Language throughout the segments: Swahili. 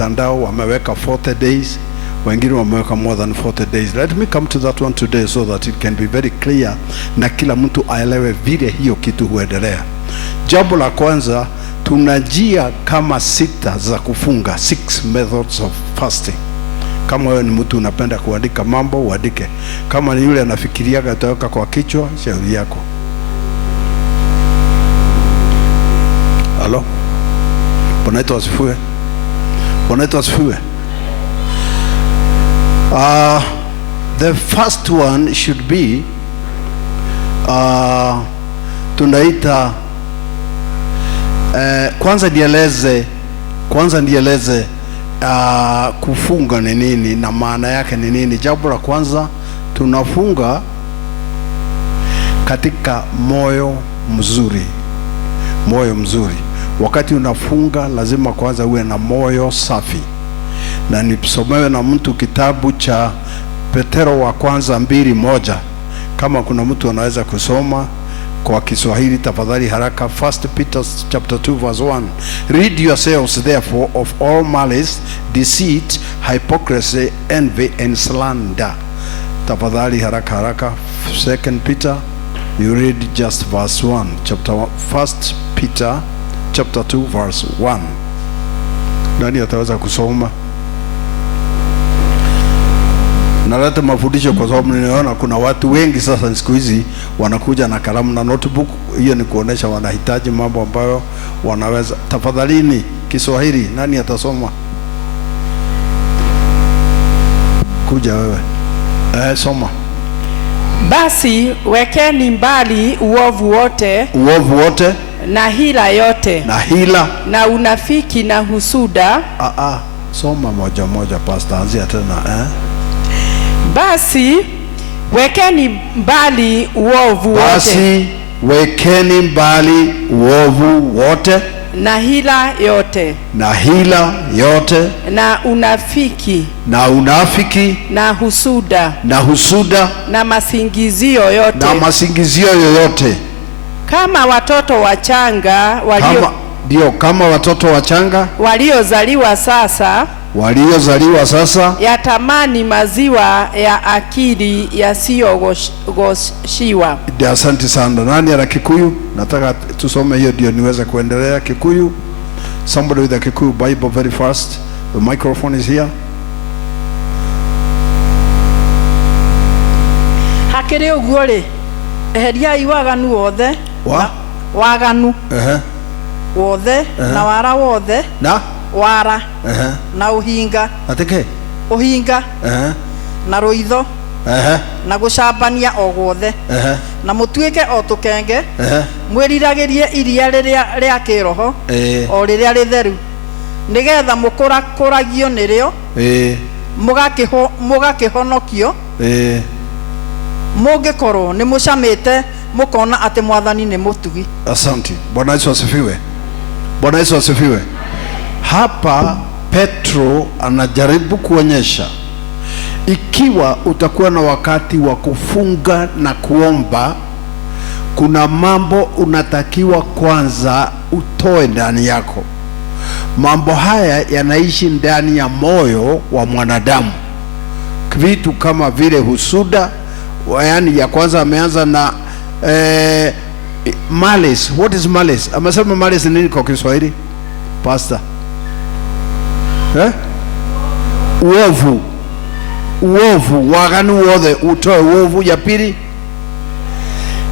mitandao wameweka 40 days, wengine wameweka more than 40 days. Let me come to that one today so that it can be very clear na kila mtu aelewe vile hiyo kitu huendelea. Jambo la kwanza, tuna njia kama 6 za kufunga, 6 methods of fasting. Kama wewe ni mtu unapenda kuandika mambo, uandike. Kama ni yule anafikiria ataweka kwa kichwa, shauri yako. Halo? Bwana wetu asifiwe. Bwana wetu asifiwe. The first one should be tunaita kwanza nieleze kufunga ni nini na maana yake ni nini. Jambo la kwanza, tunafunga katika moyo mzuri. Moyo mzuri. Wakati unafunga lazima kwanza uwe na moyo safi. Na nisomewe na mtu kitabu cha Petero wa kwanza 2:1. Kama kuna mtu anaweza kusoma kwa Kiswahili tafadhali haraka. 1 Peter chapter 2 verse 1. Rid yourselves therefore of all malice, deceit, hypocrisy, envy and slander. Tafadhali haraka. 2 Peter, you read just verse 1. Chapter 1 Peter chapter 2 verse 1. Nani ataweza kusoma? Naleta mafundisho kwa sababu ninaona kuna watu wengi sasa siku hizi wanakuja na kalamu na notebook. Hiyo ni kuonesha wanahitaji mambo ambayo wanaweza. Tafadhalini Kiswahili, nani atasoma? Kuja wewe. Soma. Basi wekeni mbali uovu wote na hila yote na unafiki na husuda. Soma moja pastor, anzia tena. Basi wekeni mbali uovu wote na hila yote na unafiki na husuda na masingizio yote, kama watoto wachanga waliozaliwa sasa, yatamani maziwa ya akili yasiyogoshiwa. Asante sana. Nani ana Kikuyu? Nataka tusome hiyo ndio niweze kuendelea. Kikuyu, somebody with a Kikuyu Bible very fast. The microphone is here. Hakiri uguo-ri, eheriai waganu wothe waganu wothe na wara wothe na wara na uhinga uhinga na ruitho na gucambania o guothe na mutuike o tukenge mwiriragirie iria ria kiroho o riria ritheru nigetha mukuragio nirio mugakihonokio mungikorwo ni mucamite mukona ati mwathani ni mutugi. Asante. Bwana Yesu asifiwe. Bwana Yesu asifiwe. Hapa Petro anajaribu kuonyesha ikiwa utakuwa na wakati wa kufunga na kuomba, kuna mambo unatakiwa kwanza utoe ndani yako. Mambo haya yanaishi ndani ya moyo wa mwanadamu. Vitu kama vile husuda, yani ya kwanza ameanza na malice. What is malice? Amesema malice nini kwa Kiswahili? Pastor. Uovu, waganu wothe utoe uovu. Ya pili,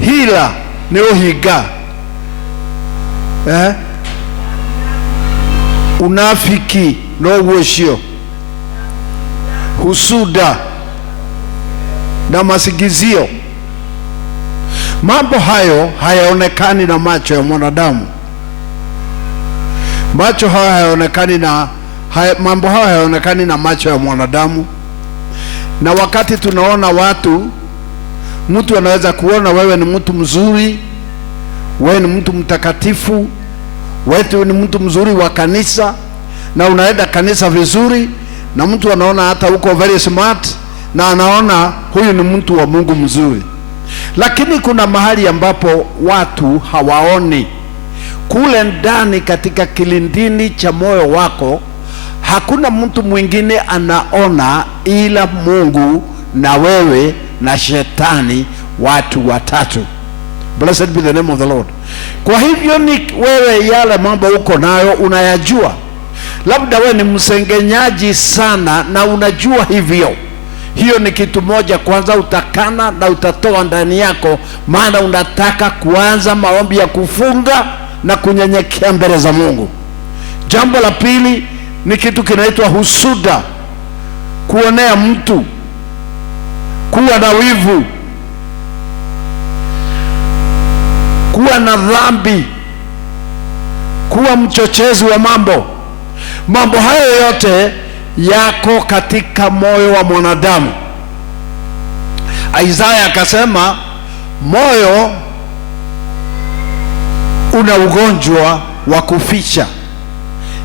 hila ni uhiga. Unafiki no uoshio. Husuda na masingizio. Mambo hayo hayaonekani na macho ya mwanadamu. Macho haya hayaonekani na mambo haya hayaonekani na macho ya mwanadamu. Na wakati tunaona mtu anaweza kuona wewe ni mtu mzuri, wewe ni mtu mtakatifu, wewe ni mtu mzuri wa kanisa na unaenda kanisa vizuri, na mtu anaona hata uko very smart na anaona huyu ni mtu wa Mungu mzuri. Lakini kuna mahali ambapo watu hawaoni. Kule ndani katika kilindini cha moyo wako hakuna mtu mwingine anaona ila Mungu na wewe na shetani, watu watatu. Blessed be the name of the Lord. Kwa hivyo ni wewe, yale mambo uko nayo unayajua. Labda wewe ni msengenyaji sana na unajua hivyo. Hiyo ni kitu moja. Kwanza utakana na utatoa ndani yako, maana unataka kuanza maombi ya kufunga na kunyenyekea mbele za Mungu. Jambo la pili ni kitu kinaitwa husuda, kuonea mtu, kuwa na wivu, kuwa na dhambi, kuwa mchochezi wa mambo. Mambo hayo yote yako katika moyo wa mwanadamu. Isaya akasema moyo una ugonjwa wa kuficha,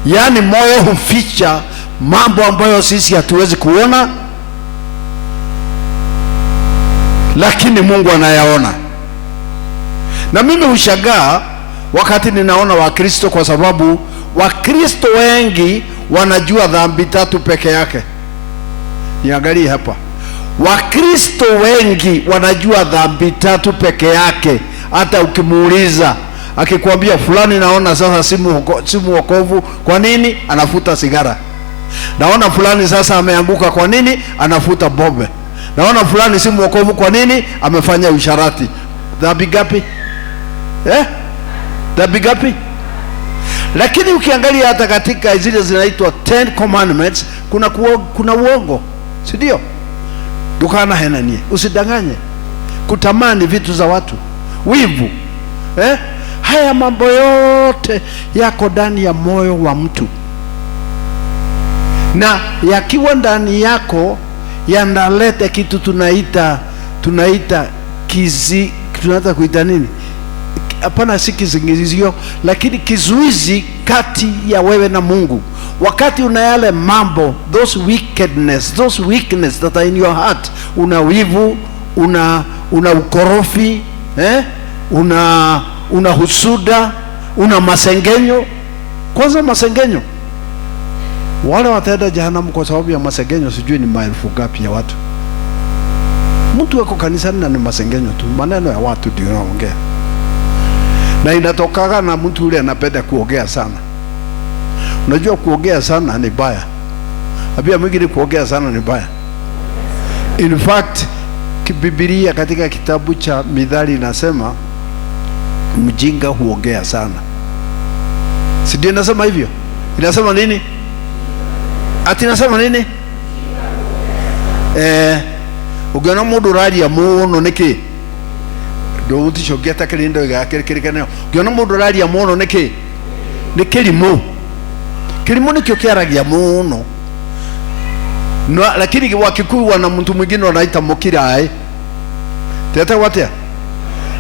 yaani moyo huficha mambo ambayo sisi hatuwezi kuona, lakini Mungu anayaona. Na mimi hushangaa wakati ninaona Wakristo, kwa sababu Wakristo wengi wanajua dhambi tatu peke yake. Niangalie hapa, Wakristo wengi wanajua dhambi tatu peke yake. Hata ukimuuliza, akikwambia fulani naona sasa simu wokovu, kwa nini? Anafuta sigara. Naona fulani sasa ameanguka, kwa nini? Anafuta bombe. Naona fulani simu wokovu, kwa nini? Amefanya usharati. Dhambi gapi? Dhambi gapi? Lakini ukiangalia hata katika zile zinaitwa 10 commandments, kuna uongo, si ndio? Dukana henanie, usidanganye, kutamani vitu za watu, wivu, haya mambo yote yako ndani ya moyo wa mtu, na yakiwa ndani yako yanaleta kitu tunaita tunaweza kuita nini? Hapana, si kizingizio, lakini kizuizi kati ya wewe na Mungu. Wakati una yale mambo, those weakness that are in your heart, una wivu, una ukorofi, una husuda, una masengenyo. Kwanza masengenyo, wale wataenda jehanamu kwa sababu ya masengenyo, sijui ni maelfu gapi ya watu. Mtu wako kanisani na ni masengenyo tu, maneno ya watu ndio anaongea, na inatokaga na mtu ule anapenda kuongea sana. Unajua kuongea sana ni baya. Abia mwingine kuongea sana ni baya. In fact, Biblia katika kitabu cha Mithali inasema mjinga huongea sana. Si ndio inasema hivyo? Inasema nini? Ati inasema nini? Ugiona mundu raria muno niki? Ndio utichogeta kilindo gakirikirikana. Ugiona mundu raria muno niki? Ni kilimo. Kilimo nikio kiaragia muno. No, lakini Wakikuyu wana mtu mwingine wanaita mukirai. Tete watia?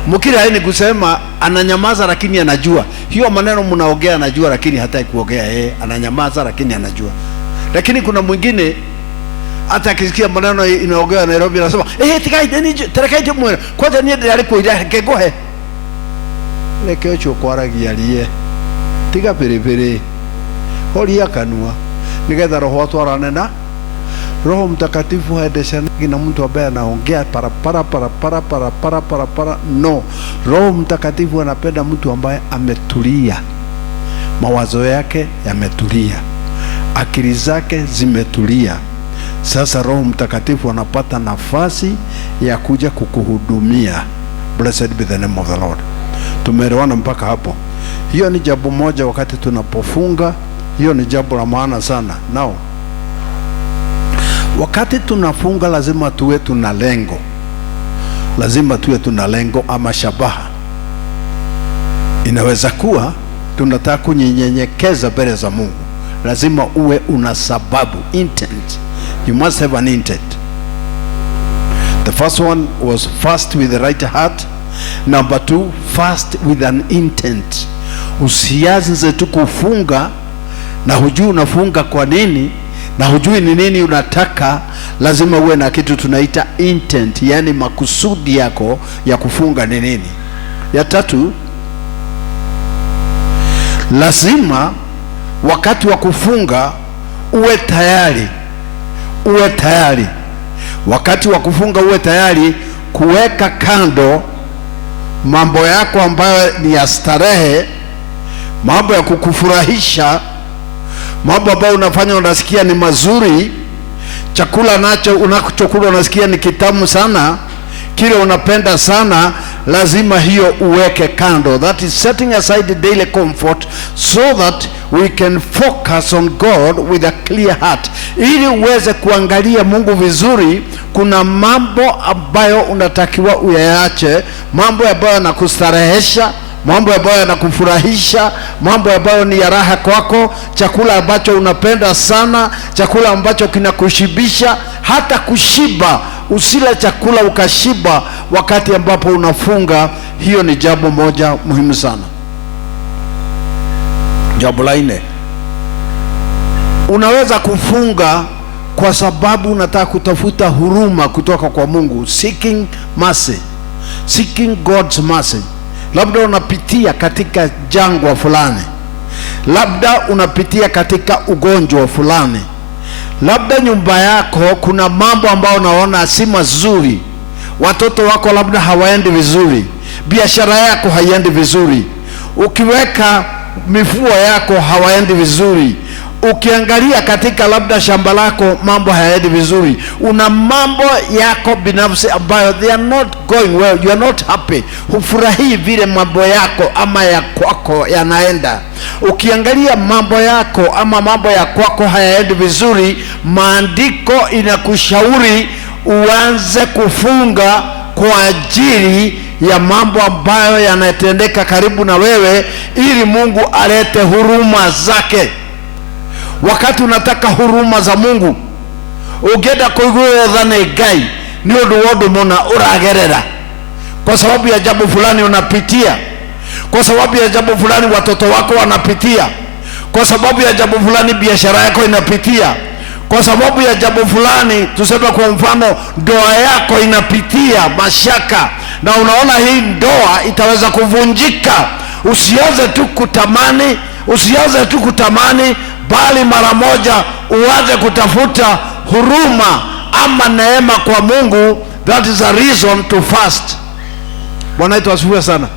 Mukirai ni kusema ananyamaza lakini anajua. Hiyo maneno mnaongea anajua lakini hataki kuongea ananyamaza lakini anajua. Lakini kuna mwingine hata akisikia maneno inaongea Nairobi anasema terekaje mwana kwanza ni ndari kuira kegohe. Lekeo chokwaragia lie. Tiga perepere. Horia kanua. Nigetha roho atwarane na Roho Mtakatifu haendeshani na mtu ambaye anaongea para. No, Roho Mtakatifu anapenda mtu ambaye ametulia, mawazo yake yametulia, akili zake zimetulia. Sasa Roho Mtakatifu anapata nafasi ya kuja kukuhudumia. Blessed be the name of the Lord. Tumeelewana mpaka hapo? Hiyo ni jambo moja wakati tunapofunga. Hiyo ni jambo la maana sana. Now, wakati tunafunga lazima tuwe tuna lengo. Lazima tuwe tuna lengo ama shabaha. Inaweza kuwa tunataka kunyenyekeza mbele za Mungu. Lazima uwe una sababu, intent. You must have an intent. The first one was fast with the right heart. Number 2, fast with an intent. Usianze tu kufunga na hujui unafunga kwa nini, na hujui ni nini unataka. Lazima uwe na kitu tunaita intent, yani makusudi yako ya kufunga ni nini. Ya 3, lazima wakati wa kufunga uwe tayari, uwe tayari wakati wa kufunga, uwe tayari kuweka kando mambo yako ambayo ni ya starehe, mambo ya kukufurahisha, mambo ambayo unafanya unasikia ni mazuri, chakula nacho unachokula unasikia ni kitamu sana, kile unapenda sana, lazima hiyo uweke kando. That is setting aside daily comfort so that we can focus on God with a clear heart. Ili uweze kuangalia Mungu vizuri, kuna mambo ambayo unatakiwa uyaache, mambo ambayo yanakustarehesha, mambo ambayo yanakufurahisha, mambo ambayo ni ya raha kwako, chakula ambacho unapenda sana, chakula ambacho kinakushibisha. Hata kushiba, usile chakula ukashiba wakati ambapo unafunga. Hiyo ni jambo moja muhimu sana. Jambo la 4, unaweza kufunga kwa sababu unataka kutafuta huruma kutoka kwa Mungu, seeking mercy, seeking God's mercy. Labda unapitia katika jangwa fulani, labda unapitia katika ugonjwa fulani, labda nyumba yako kuna mambo ambayo unaona si mazuri, watoto wako labda hawaendi vizuri, biashara yako haiendi vizuri, ukiweka mifugo yako hawaendi vizuri, ukiangalia katika labda shamba lako mambo hayaendi vizuri, una mambo yako binafsi ambayo they are not going well, you are not happy, hufurahii vile mambo yako ama ya kwako yanaenda. Ukiangalia mambo yako ama mambo ya kwako hayaendi vizuri, maandiko inakushauri uanze kufunga kwa ajili ya mambo ambayo yanatendeka karibu na wewe, ili Mungu alete huruma zake. Wakati unataka huruma za Mungu, ugenda kuiguo dhane gai ni undu wodu mona uragerera kwa sababu ya jambo fulani unapitia, kwa sababu ya jambo fulani watoto wako wanapitia, kwa sababu ya jambo fulani biashara yako inapitia, kwa sababu ya jambo fulani, tuseme kwa mfano ndoa yako inapitia mashaka, na unaona hii ndoa itaweza kuvunjika. Usianze tu kutamani, bali mara moja uanze kutafuta huruma ama neema kwa Mungu. That is a reason to fast. Bwana wetu asifiwe sana.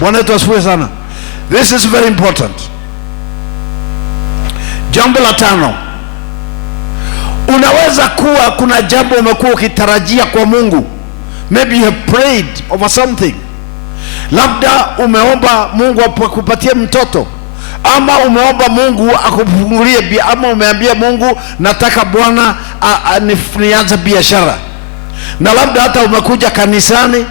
Bwana wetu asifiwe sana. This is very important. Jambo la 5, unaweza kuwa kuna jambo umekuwa ukitarajia kwa Mungu. Maybe you have prayed over something. Labda umeomba Mungu akupatie mtoto, ama umeomba Mungu akufungulie, ama umeambia Mungu nataka Bwana nianze biashara. Na labda hata umekuja kanisani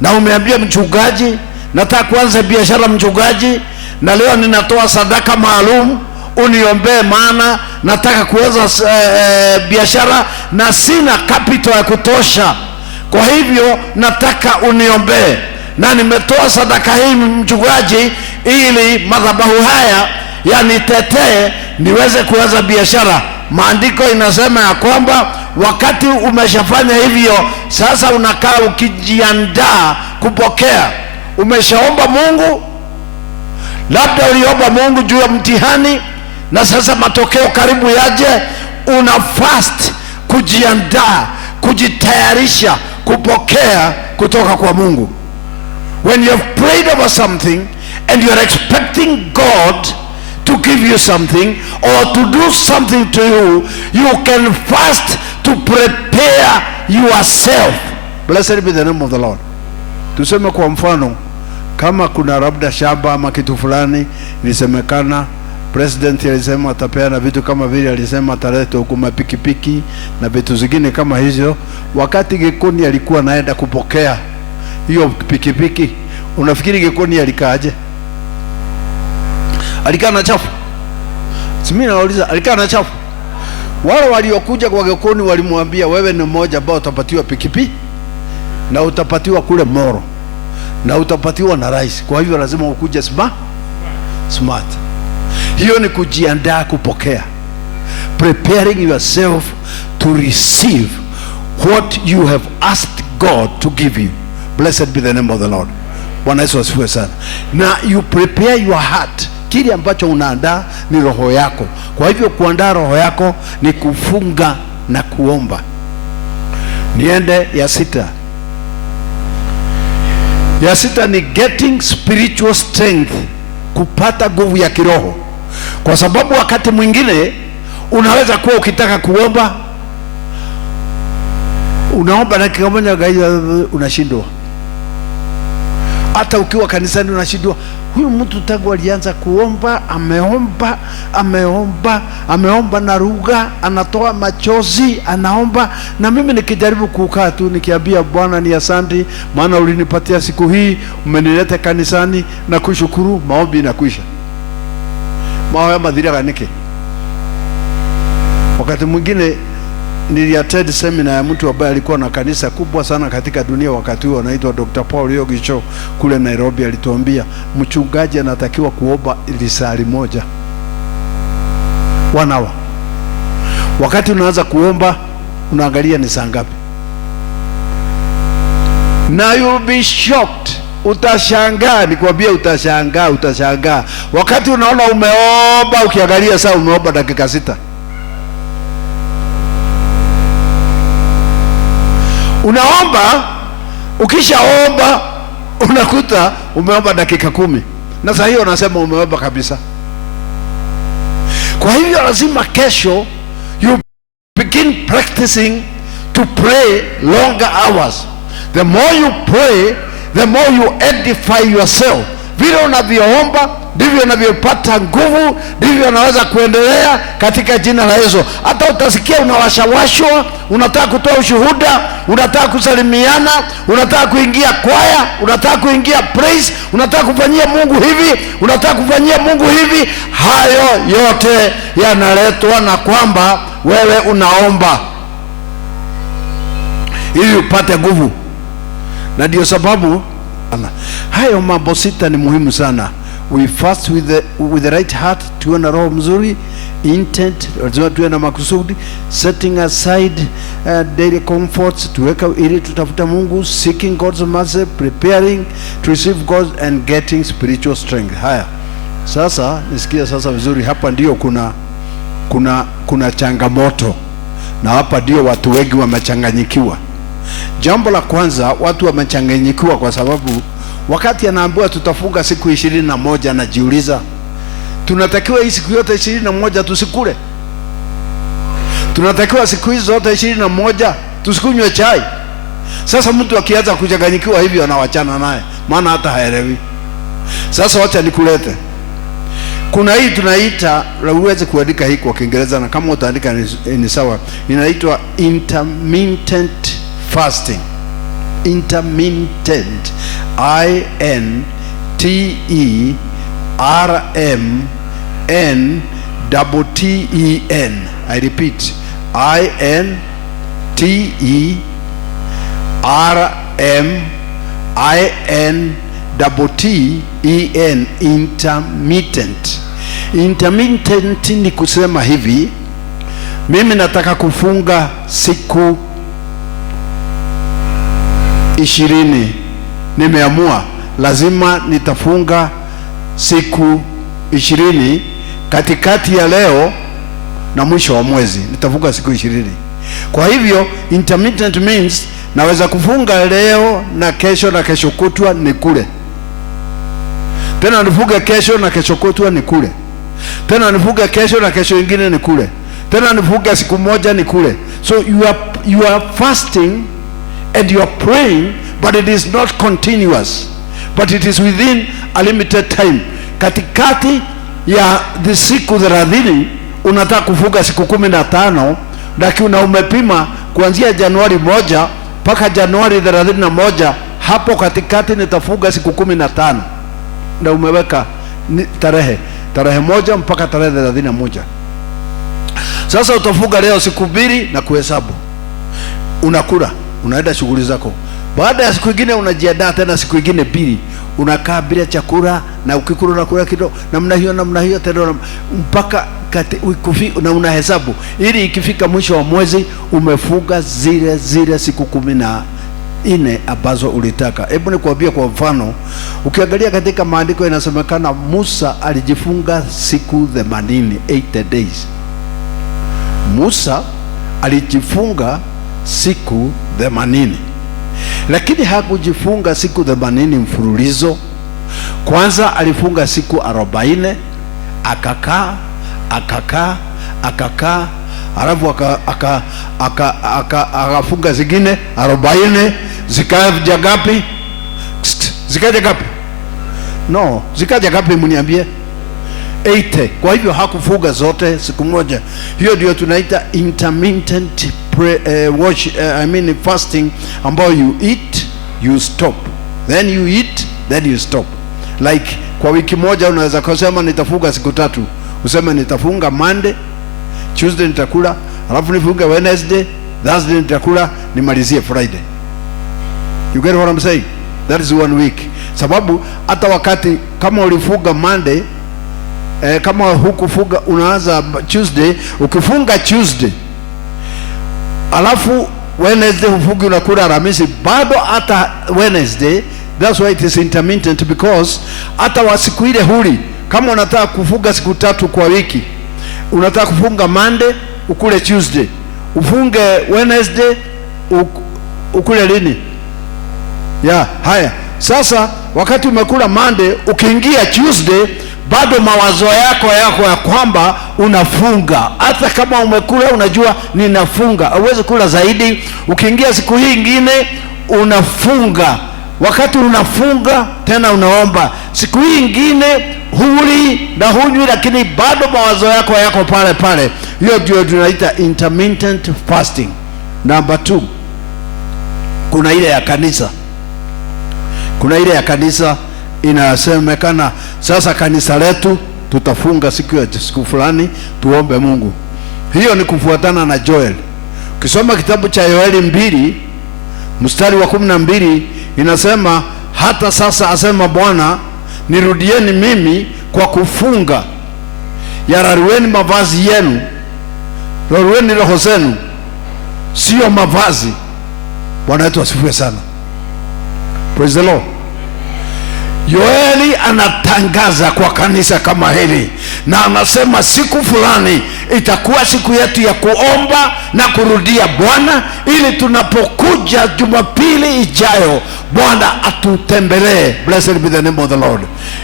na umeambia mchungaji nataka kuanza biashara mchungaji, na leo ninatoa sadaka maalum uniombee, maana nataka kuanza biashara na sina capital ya kutosha, kwa hivyo nataka uniombee, na nimetoa sadaka hii mchungaji ili madhabahu haya yanitetee niweze kuanza biashara. Maandiko inasema ya kwamba wakati umeshafanya hivyo, sasa unakaa ukijiandaa kupokea. Umeshaomba Mungu, labda uliomba Mungu juu ya mtihani, na sasa matokeo karibu yaje, una fast kujiandaa, kujitayarisha kupokea kutoka kwa Mungu. When you have prayed over something and you are expecting God to give you something or to do something to you, you can fast to prepare yourself. Blessed be the name of the Lord. Tuseme kwa mfano, kama kuna labda shamba ama kitu fulani, ilisemekana president alisema atapeana vitu kama vile alisema ataleta huko mapikipiki na vitu zingine kama hizo. Wakati Gikoni alikuwa naenda kupokea hiyo pikipiki, unafikiri Gikoni alikaaje? Alikaa na chafu? Mimi nauliza, alikaa na chafu? Wale waliokuja kwa Gikoni walimwambia, wewe ni mmoja ambao utapatiwa pikipiki na utapatiwa kule Moro na utapatiwa na rais, kwa hivyo lazima ukuje smart. Hiyo ni kujiandaa kupokea, preparing yourself to receive what you have asked God to give you. Blessed be the name of the Lord. Bwana Yesu asifiwe sana. Na you prepare your heart kile ambacho unaandaa ni roho yako. Kwa hivyo kuandaa roho yako ni kufunga na kuomba. Niende ya sita. Ya sita ni getting spiritual strength, kupata nguvu ya kiroho. Kwa sababu wakati mwingine unaweza kuwa ukitaka kuomba, unaomba na kikamoja unashindwa. Hata ukiwa kanisani unashindwa. Huyu mtu tangu alianza kuomba, ameomba na lugha, anatoa machozi, anaomba, na mimi nikijaribu kukaa tu nikiambia Bwana ni asante maana ulinipatia siku hii, umenileta kanisani na kushukuru, maombi inakwisha. Maombi madhira ganike. Wakati mwingine niliattend seminar ya mtu ambaye alikuwa na kanisa kubwa sana katika dunia wakati huo, anaitwa Dr. Paul Yogicho kule Nairobi. Alituambia mchungaji anatakiwa kuomba lisali moja, 1 hour. Wakati unaanza kuomba unaangalia ni saa ngapi, na you'll be shocked. Utashangaa, nikwambia utashangaa. Wakati unaona umeomba, ukiangalia saa umeomba dakika 6. Unaomba, ukishaomba unakuta umeomba dakika 10, na saa hiyo unasema umeomba kabisa. Kwa hivyo lazima kesho you begin practicing to pray longer hours. The more you pray, the more you edify yourself. Vile unavyoomba ndivyo unavyopata nguvu, ndivyo unaweza kuendelea katika jina la Yesu. Hata utasikia unawashawashwa, unataka kutoa ushuhuda, unataka kusalimiana, unataka kuingia kwaya, unataka kuingia praise, unataka kufanyia Mungu hivi, unataka kufanyia Mungu hivi. Hayo yote yanaletwa na kwamba wewe unaomba ili upate nguvu. Na ndio sababu hayo mambo 6 ni muhimu sana. We fast with the right heart, tuwe na roho mzuri, intent, tuwe na makusudi, setting aside daily comforts, tuweka ili tutafuta Mungu, seeking God's mercy, preparing to receive God, and getting spiritual strength. Haya, sasa nisikia sasa vizuri. Hapa ndio kuna changamoto, na hapa ndio watu wengi wamechanganyikiwa. Jambo la kwanza, watu wamechanganyikiwa kwa sababu wakati anaambiwa tutafunga siku 21, anajiuliza tunatakiwa hii siku yote 21 tusikule? Tunatakiwa siku hizo zote 21 tusikunywe chai? Sasa mtu akianza kuchanganyikiwa hivyo anawachana naye, maana hata haelewi. Sasa wacha nikulete. Kuna hii tunaita, uweze kuandika hii kwa Kiingereza, na kama utaandika ni sawa, inaitwa intermittent fasting. Intermittent, INTERMINTEN. I repeat, INTERMINTEN, intermittent. Intermittent ni kusema hivi, mimi nataka kufunga siku 20, nimeamua lazima nitafunga siku 20 katikati ya leo na mwisho wa mwezi, nitafunga siku 20. Kwa hivyo intermittent means naweza kufunga leo na kesho kutwa nikule, tena nifunge kesho na kesho kutwa nikule, tena nifunge kesho na kesho ingine nikule, tena nifunge siku moja nikule. So you are fasting and you are praying, but it is not continuous, but it is within a limited time. Katikati ya the siku 30 unataka kufunga siku 15, lakini umepima kuanzia Januari 1 mpaka Januari 31, hapo katikati nitafunga siku 15, na umeweka tarehe 1 mpaka tarehe 31. Sasa utafunga leo siku 2 na kuhesabu, unakula, unaenda shughuli zako. Baada ya siku nyingine unajiandaa tena siku nyingine 2, unakaa bila chakula, na ukikula unakula kidogo namna hiyo tena mpaka na unahesabu, ili ikifika mwisho wa mwezi umefunga zile siku ine ambazo ulitaka. Hebu nikuambie kwa mfano, ukiangalia katika maandiko inasemekana Musa alijifunga siku 80, 80 days. Musa alijifunga siku 80, lakini hakujifunga siku 80 mfululizo. Kwanza alifunga siku 40, akakaa, alafu akafunga zingine 40. Zikaja gapi? Zikaja gapi? No, zikaja gapi mniambie? 80. Kwa hivyo hakufunga zote siku moja. Hiyo ndio tunaita intermittent fasting, ambayo you eat, you stop, then you eat, then you stop. Like kwa wiki moja unaweza kusema nitafunga siku 3. Useme nitafunga Monday, Tuesday nitakula, alafu nifunge Wednesday, Thursday nitakula, nimalizie Friday. You get what I'm saying? That is 1 week. Sababu hata wakati kama ulifunga Monday, kama hukufunga unaanza Tuesday, ukifunga Tuesday alafu Wednesday ufunge unakula Alhamisi, bado hata Wednesday. That's why it is intermittent, because hata wa siku ile huli. Kama unataka kufunga siku 3 kwa wiki, unataka kufunga Monday ukule Tuesday, ufunge Wednesday ukule lini? Haya. Sasa wakati umekula Monday, ukiingia Tuesday, bado mawazo yako ya kwamba unafunga. Hata kama umekula unajua ninafunga, hauwezi kula zaidi. Ukiingia siku hii nyingine unafunga. Wakati unafunga tena unaomba. Siku hii nyingine huli na hunywi, lakini bado mawazo yako pale pale. Hiyo ndio tunaita intermittent fasting. Number 2, kuna ile ya kanisa. Kuna ile ya kanisa inasemekana sasa kanisa letu tutafunga siku fulani tuombe Mungu. Hiyo ni kufuatana na Joel. Ukisoma kitabu cha Yoeli 2 mstari wa 12 inasema, hata sasa asema Bwana, nirudieni mimi kwa kufunga, yararueni mavazi yenu, rarueni roho zenu, sio mavazi. Bwana wetu asifiwe sana. Praise the Lord. Yoeli anatangaza kwa kanisa kama hili, na anasema siku fulani itakuwa siku yetu ya kuomba na kurudia Bwana, ili tunapokuja Jumapili ijayo Bwana atutembelee. Blessed be the name of the Lord.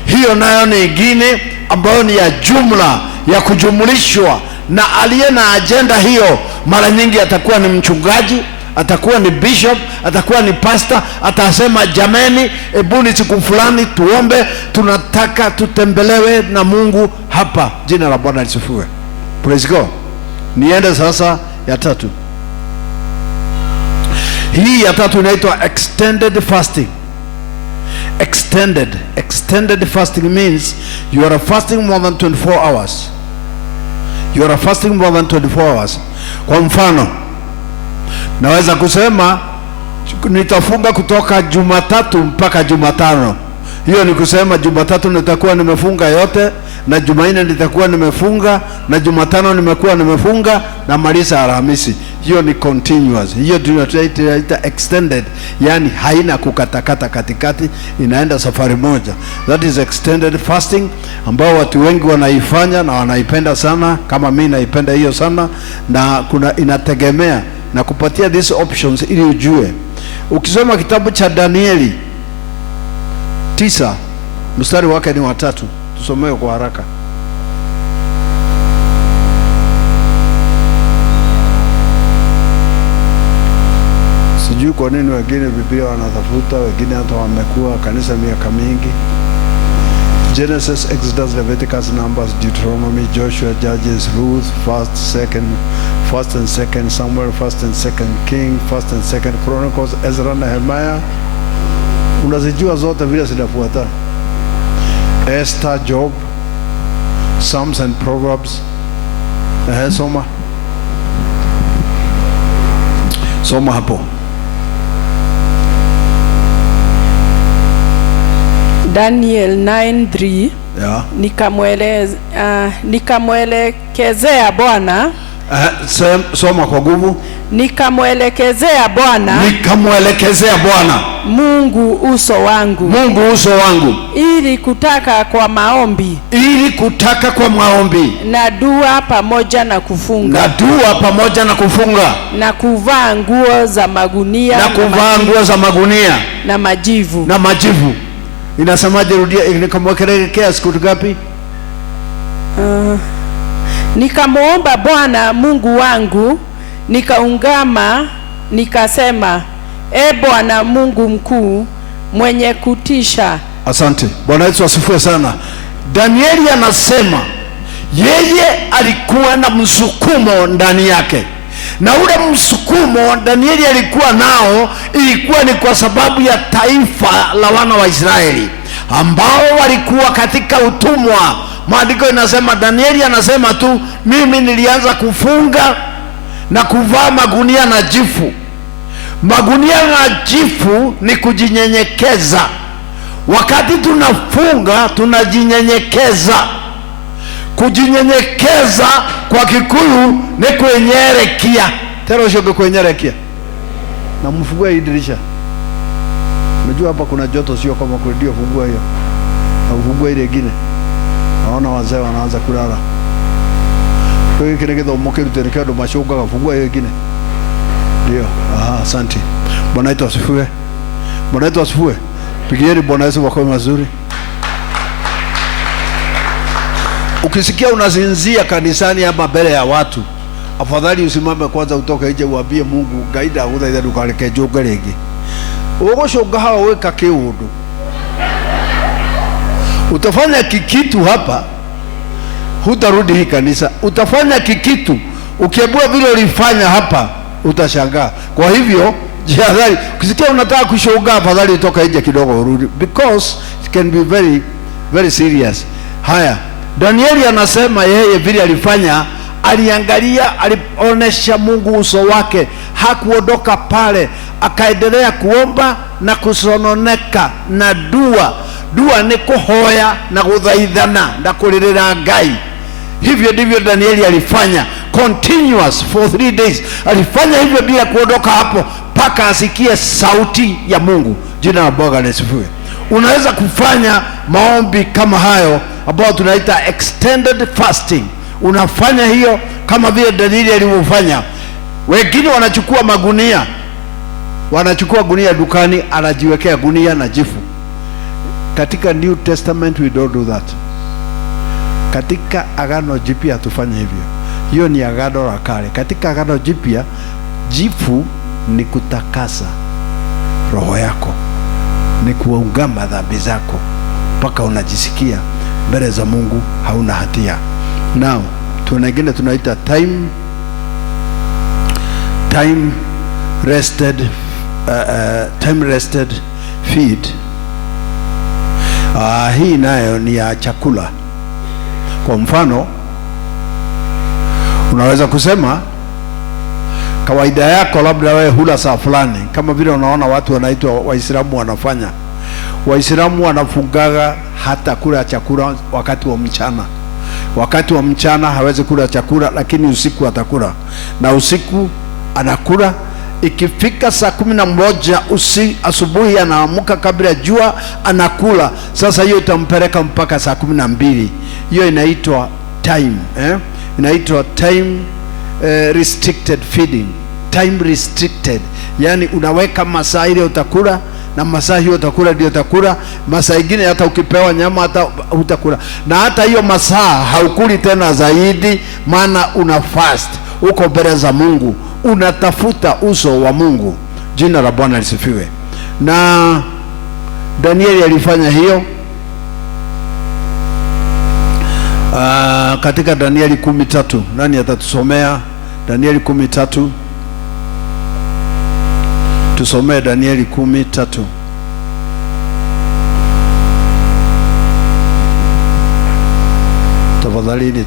Hiyo nayo ni ingine ambayo ni ya jumla, ya kujumlishwa, na aliye na agenda hiyo mara nyingi atakuwa ni mchungaji, atakuwa ni bishop, atakuwa ni pastor. Atasema jameni, ebuni siku fulani tuombe, tunataka tutembelewe na Mungu hapa. Jina la Bwana lisifiwe. Praise God. Niende sasa ya 3. Hii ya 3 inaitwa extended fasting. Extended fasting means you are fasting more than 24 hours. You are fasting more than 24 hours. Kwa mfano, naweza kusema nitafunga kutoka Jumatatu mpaka Jumatano. Hiyo ni kusema Jumatatu nitakuwa nimefunga yote, na Jumanne nitakuwa nimefunga, na Jumatano nimekuwa nimefunga, na maliza Alhamisi. Hiyo ni continuous. Hiyo tunaita extended, yani haina kukatakata katikati, inaenda safari moja. That is extended fasting, ambao watu wengi wanaifanya na wanaipenda sana, kama mimi naipenda hiyo sana. Na inategemea na kupatia these options ili ujue. Ukisoma kitabu cha Danieli 9 mstari wake ni wa 3, tusomee kwa haraka. Sijui kwa nini wengine Biblia wanatafuta, wengine hata wamekuwa kanisa miaka mingi. Genesis, Exodus, Leviticus, Numbers, Deuteronomy, Joshua, Judges, Ruth, 1st and 2nd Samuel, 1st and 2nd King, 1st and 2nd Chronicles, Ezra, Nehemiah. Unazijua zote vile zinafuata. Esther, Job, Psalms and Proverbs. Soma hapo. Daniel 9:3. Yeah. Nikamwelekezea Bwana Soma kwa nguvu. Nikamwelekezea Bwana Mungu uso wangu, ili kutaka kwa maombi na dua pamoja na kufunga, na kuvaa nguo za magunia na majivu. Inasemaje? Rudia. Nikamwelekea siku ngapi? Nikamwomba Bwana Mungu wangu, nikaungama, nikasema, Bwana Mungu mkuu, mwenye kutisha. Asante. Bwana Yesu asifiwe sana. Danieli anasema yeye alikuwa na msukumo ndani yake, na ule msukumo Danieli alikuwa nao ilikuwa ni kwa sababu ya taifa la wana wa Israeli ambao walikuwa katika utumwa. Maandiko inasema, Danieli anasema tu, mimi nilianza kufunga na kuvaa magunia na jifu. Magunia na jifu ni kujinyenyekeza. Wakati tunafunga tunajinyenyekeza. Kujinyenyekeza kwa Kikuyu ni kwenyerekia. Tero shoge kwenyerekia. Na mfungue hii dirisha. Unajua hapa kuna joto, sio kama kuredio. Fungua hiyo. Na ufungue ile nyingine. Naona wazee wanaanza kulala. Kwa hiyo kile kidogo moke lutereka ndo mashoga kafungua hiyo nyingine. Ndio. Asante. Bwana Yesu asifiwe. Bwana Yesu asifiwe. Pigieni Bwana Yesu wako mazuri. Ukisikia unazinzia kanisani ama mbele ya watu, afadhali usimame kwanza, utoke nje uambie Mungu gaida uthaitha dukareke njoga ringi. Ugushoga hawa weka kiundu. Utafanya kikitu hapa, hutarudi hii kanisa. Utafanya kikitu, ukiambua vile ulifanya hapa, utashangaa. Kwa hivyo jihadhari. Ukisikia unataka kushoga, afadhali utoka nje kidogo urudi, because it can be very very serious. Haya, Danieli anasema yeye vile alifanya, aliangalia, alionesha Mungu uso wake, hakuondoka pale, akaendelea kuomba na kusononeka na dua. Dua ni kuhoya na kuthaithana na kulirira Ngai. Hivyo ndivyo Danieli alifanya, continuous for 3 days. Alifanya hivyo bila kuondoka hapo mpaka asikie sauti ya Mungu. Jina la Bwana lisifiwe. Unaweza kufanya maombi kama hayo ambao tunaita extended fasting. Unafanya hiyo kama vile Danieli alivyofanya. Wengine wanachukua magunia, wanachukua gunia dukani, anajiwekea gunia na jifu. Katika New Testament we don't do that. Katika Agano Jipya tufanye hivyo. Hiyo ni Agano la Kale. Katika Agano Jipya, jifu ni kutakasa roho yako, ni kuungama dhambi zako mpaka unajisikia mbele za Mungu hauna hatia. Now tunangine tunaita time rested feed. Hii nayo ni ya chakula. Kwa mfano, unaweza kusema kawaida yako labda wewe hula saa fulani, kama vile unaona watu wanaitwa Waislamu wanafanya. Waislamu wanafungaga hata kula chakula wakati wa mchana. Wakati wa mchana hawezi kula chakula, lakini usiku atakula, na usiku anakula. Ikifika saa 11 asubuhi anaamka kabla jua anakula. Sasa hiyo itampeleka mpaka saa 12. Hiyo inaitwa time, inaitwa time restricted feeding. Time restricted, yani unaweka masaa ile utakula, na masaa hiyo utakula ndio utakula. Masaa mengine hata ukipewa nyama hata utakula, na hata hiyo masaa haukuli tena zaidi, maana una fast, uko mbele za Mungu, unatafuta uso wa Mungu. Jina la Bwana lisifiwe. Na Danieli alifanya hiyo. Katika Danieli 13, nani atatusomea Danieli 13? Tusomee Danieli 13. Tafadhalini.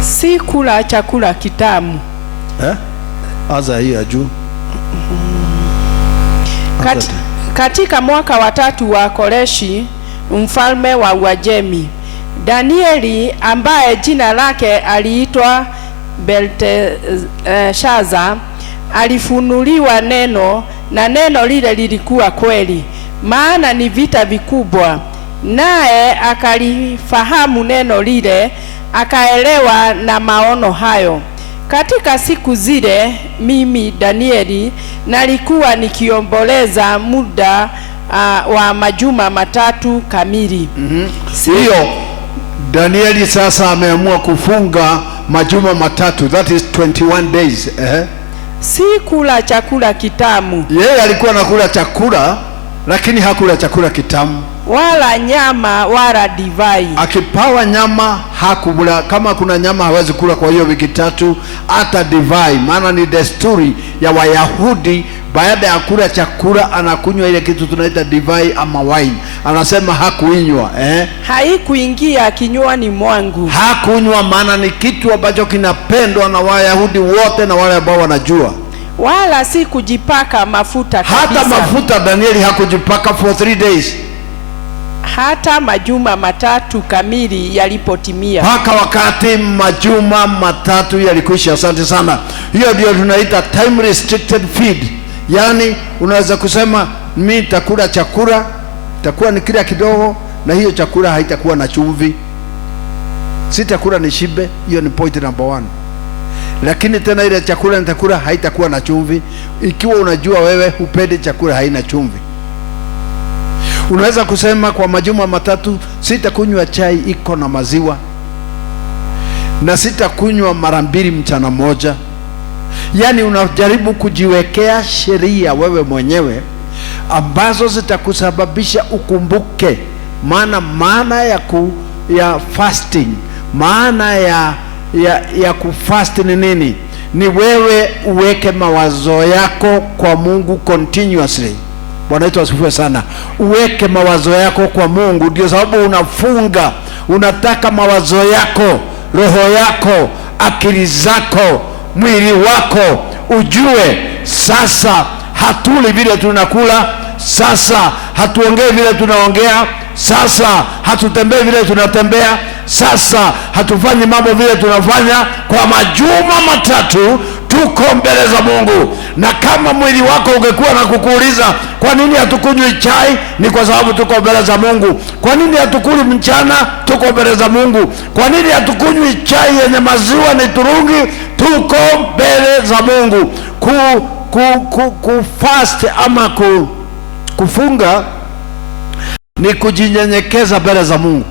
Si kula chakula kitamu. Aza hii juu. Katika mwaka wa 3 wa Koreshi mfalme wa Uajemi. Danieli ambaye jina lake aliitwa Belteshaza alifunuliwa neno, na neno lile lilikuwa kweli, maana ni vita vikubwa. Naye akalifahamu neno lile, akaelewa na maono hayo. Katika siku zile mimi Danieli nalikuwa nikiomboleza muda wa majuma 3 kamili. Hiyo Danieli sasa ameamua kufunga majuma 3, that is 21 days. Si kula chakula kitamu. Yeye alikuwa anakula chakula, lakini hakula chakula kitamu, wala nyama wala divai. Akipawa nyama hakula, kama kuna nyama hawezi kula kwa hiyo wiki 3, hata divai. Maana ni desturi ya Wayahudi, baada ya kula chakula anakunywa ile kitu tunaita divai ama wine. Anasema hakuinywa, haikuingia kinywani mwangu. Hakunywa maana ni kitu ambacho kinapendwa na Wayahudi wote na wale ambao wanajua. Wala si kujipaka mafuta kabisa. Hata mafuta Danieli hakujipaka for 3 days. Hata majuma 3 kamili yalipotimia. Mpaka wakati majuma 3 yalikwisha. Asante sana. Hiyo ndio tunaita time restricted feed. Yani unaweza kusema mimi nitakula chakula, itakuwa ni kila kidogo, na hiyo chakula haitakuwa na chumvi. Sitakula nishibe, hiyo ni point number 1. Lakini tena ile chakula nitakula haitakuwa na chumvi. Ikiwa unajua wewe hupendi chakula haina chumvi, unaweza kusema kwa majuma 3 sitakunywa chai iko na maziwa, na sitakunywa mara 2 mchana moja. Yani unajaribu kujiwekea sheria wewe mwenyewe ambazo zitakusababisha ukumbuke maana ya fasting. Maana ya kufast ni nini? Ni wewe uweke mawazo yako kwa Mungu continuously. Bwana wetu asifiwe sana. Uweke mawazo yako kwa Mungu, ndio sababu unafunga. Unataka mawazo yako, roho yako, akili zako, mwili wako ujue sasa hatuli vile tunakula, sasa hatuongei vile tunaongea, sasa hatutembei vile tunatembea, sasa hatufanyi mambo vile tunafanya. Kwa majuma 3 tuko mbele za Mungu. Na kama mwili wako ungekuwa na kukuuliza kwa nini hatukunywi chai, ni kwa sababu tuko mbele za Mungu. Kwa nini hatukuli mchana? Tuko mbele za Mungu. Kwa nini hatukunywi chai yenye maziwa ni turungi? Tuko mbele za Mungu. Kufast ama kufunga ni kujinyenyekeza mbele za Mungu,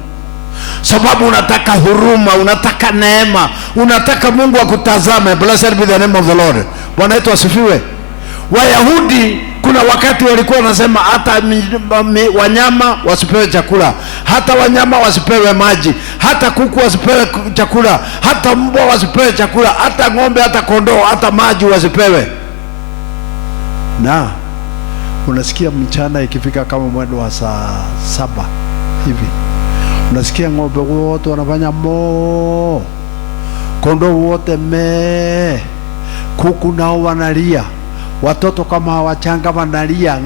sababu unataka huruma, unataka neema, unataka Mungu akutazame. Blessed be the name of the Lord. Bwana wetu asifiwe. Wayahudi kuna wakati walikuwa wanasema hata wanyama wasipewe chakula, hata wanyama wasipewe maji, hata kuku wasipewe chakula, hata mbwa wasipewe chakula, hata ng'ombe, hata kondoo, hata maji wasipewe. Na unasikia mchana ikifika kama mwendo wa saa 7 hivi, unasikia ng'ombe wote wanafanya mo, kondoo wote me, kuku nao wanalia, watoto kama wachanga wanalia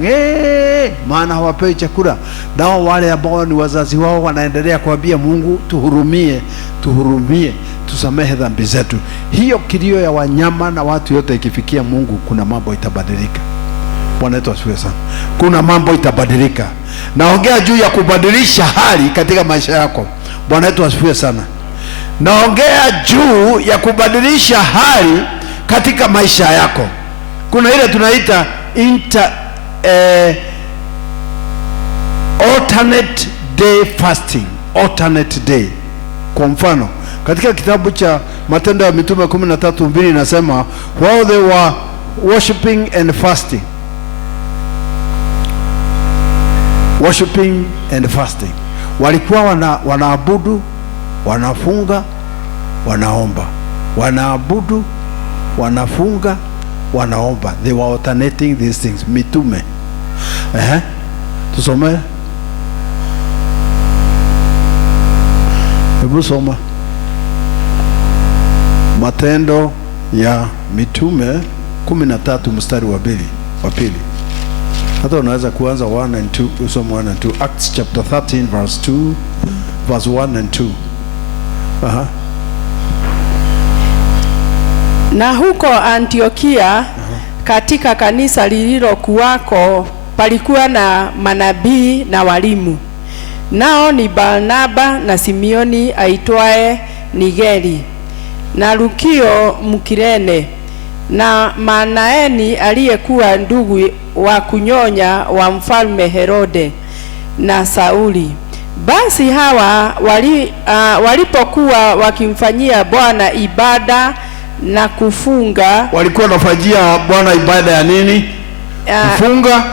maana hawapewi chakula. Nao wale ambao ni wazazi wao wanaendelea kuambia Mungu, tuhurumie, tuhurumie, tusamehe dhambi zetu. Hiyo kilio ya wanyama na watu yote ikifikia Mungu, kuna mambo itabadilika. Bwana wetu asifiwe sana. Kuna mambo itabadilika. Naongea juu ya kubadilisha hali katika maisha yako. Bwana wetu asifiwe sana. Naongea juu ya kubadilisha hali katika maisha yako. Kuna ile tunaita alternate day fasting. Alternate day. Kwa mfano, katika kitabu cha Matendo ya Mitume 13:2 inasema while they were worshiping and fasting. Worshiping and fasting. Walikuwa wanaabudu, wanafunga, wanaomba. Wanaabudu, wanafunga, wanaomba. They were alternating these things. Mitume. Tusome. Hebu soma. Matendo ya Mitume 13 mstari wa pili. Hata unaweza kuanza 1 and 2, usome 1 and 2. Acts chapter 13 verse 2, verse 1 and 2. Na huko Antiokia katika kanisa lililokuwako palikuwa na manabii na walimu. Nao ni Barnaba na Simeoni aitwaye Nigeri, na Lukio Mkirene, na Manaeni aliyekuwa ndugu wa kunyonya wa mfalme Herode, na Sauli. Basi hawa walipokuwa wakimfanyia Bwana ibada na kufunga. Walikuwa wanafanyia Bwana ibada ya nini? Kufunga.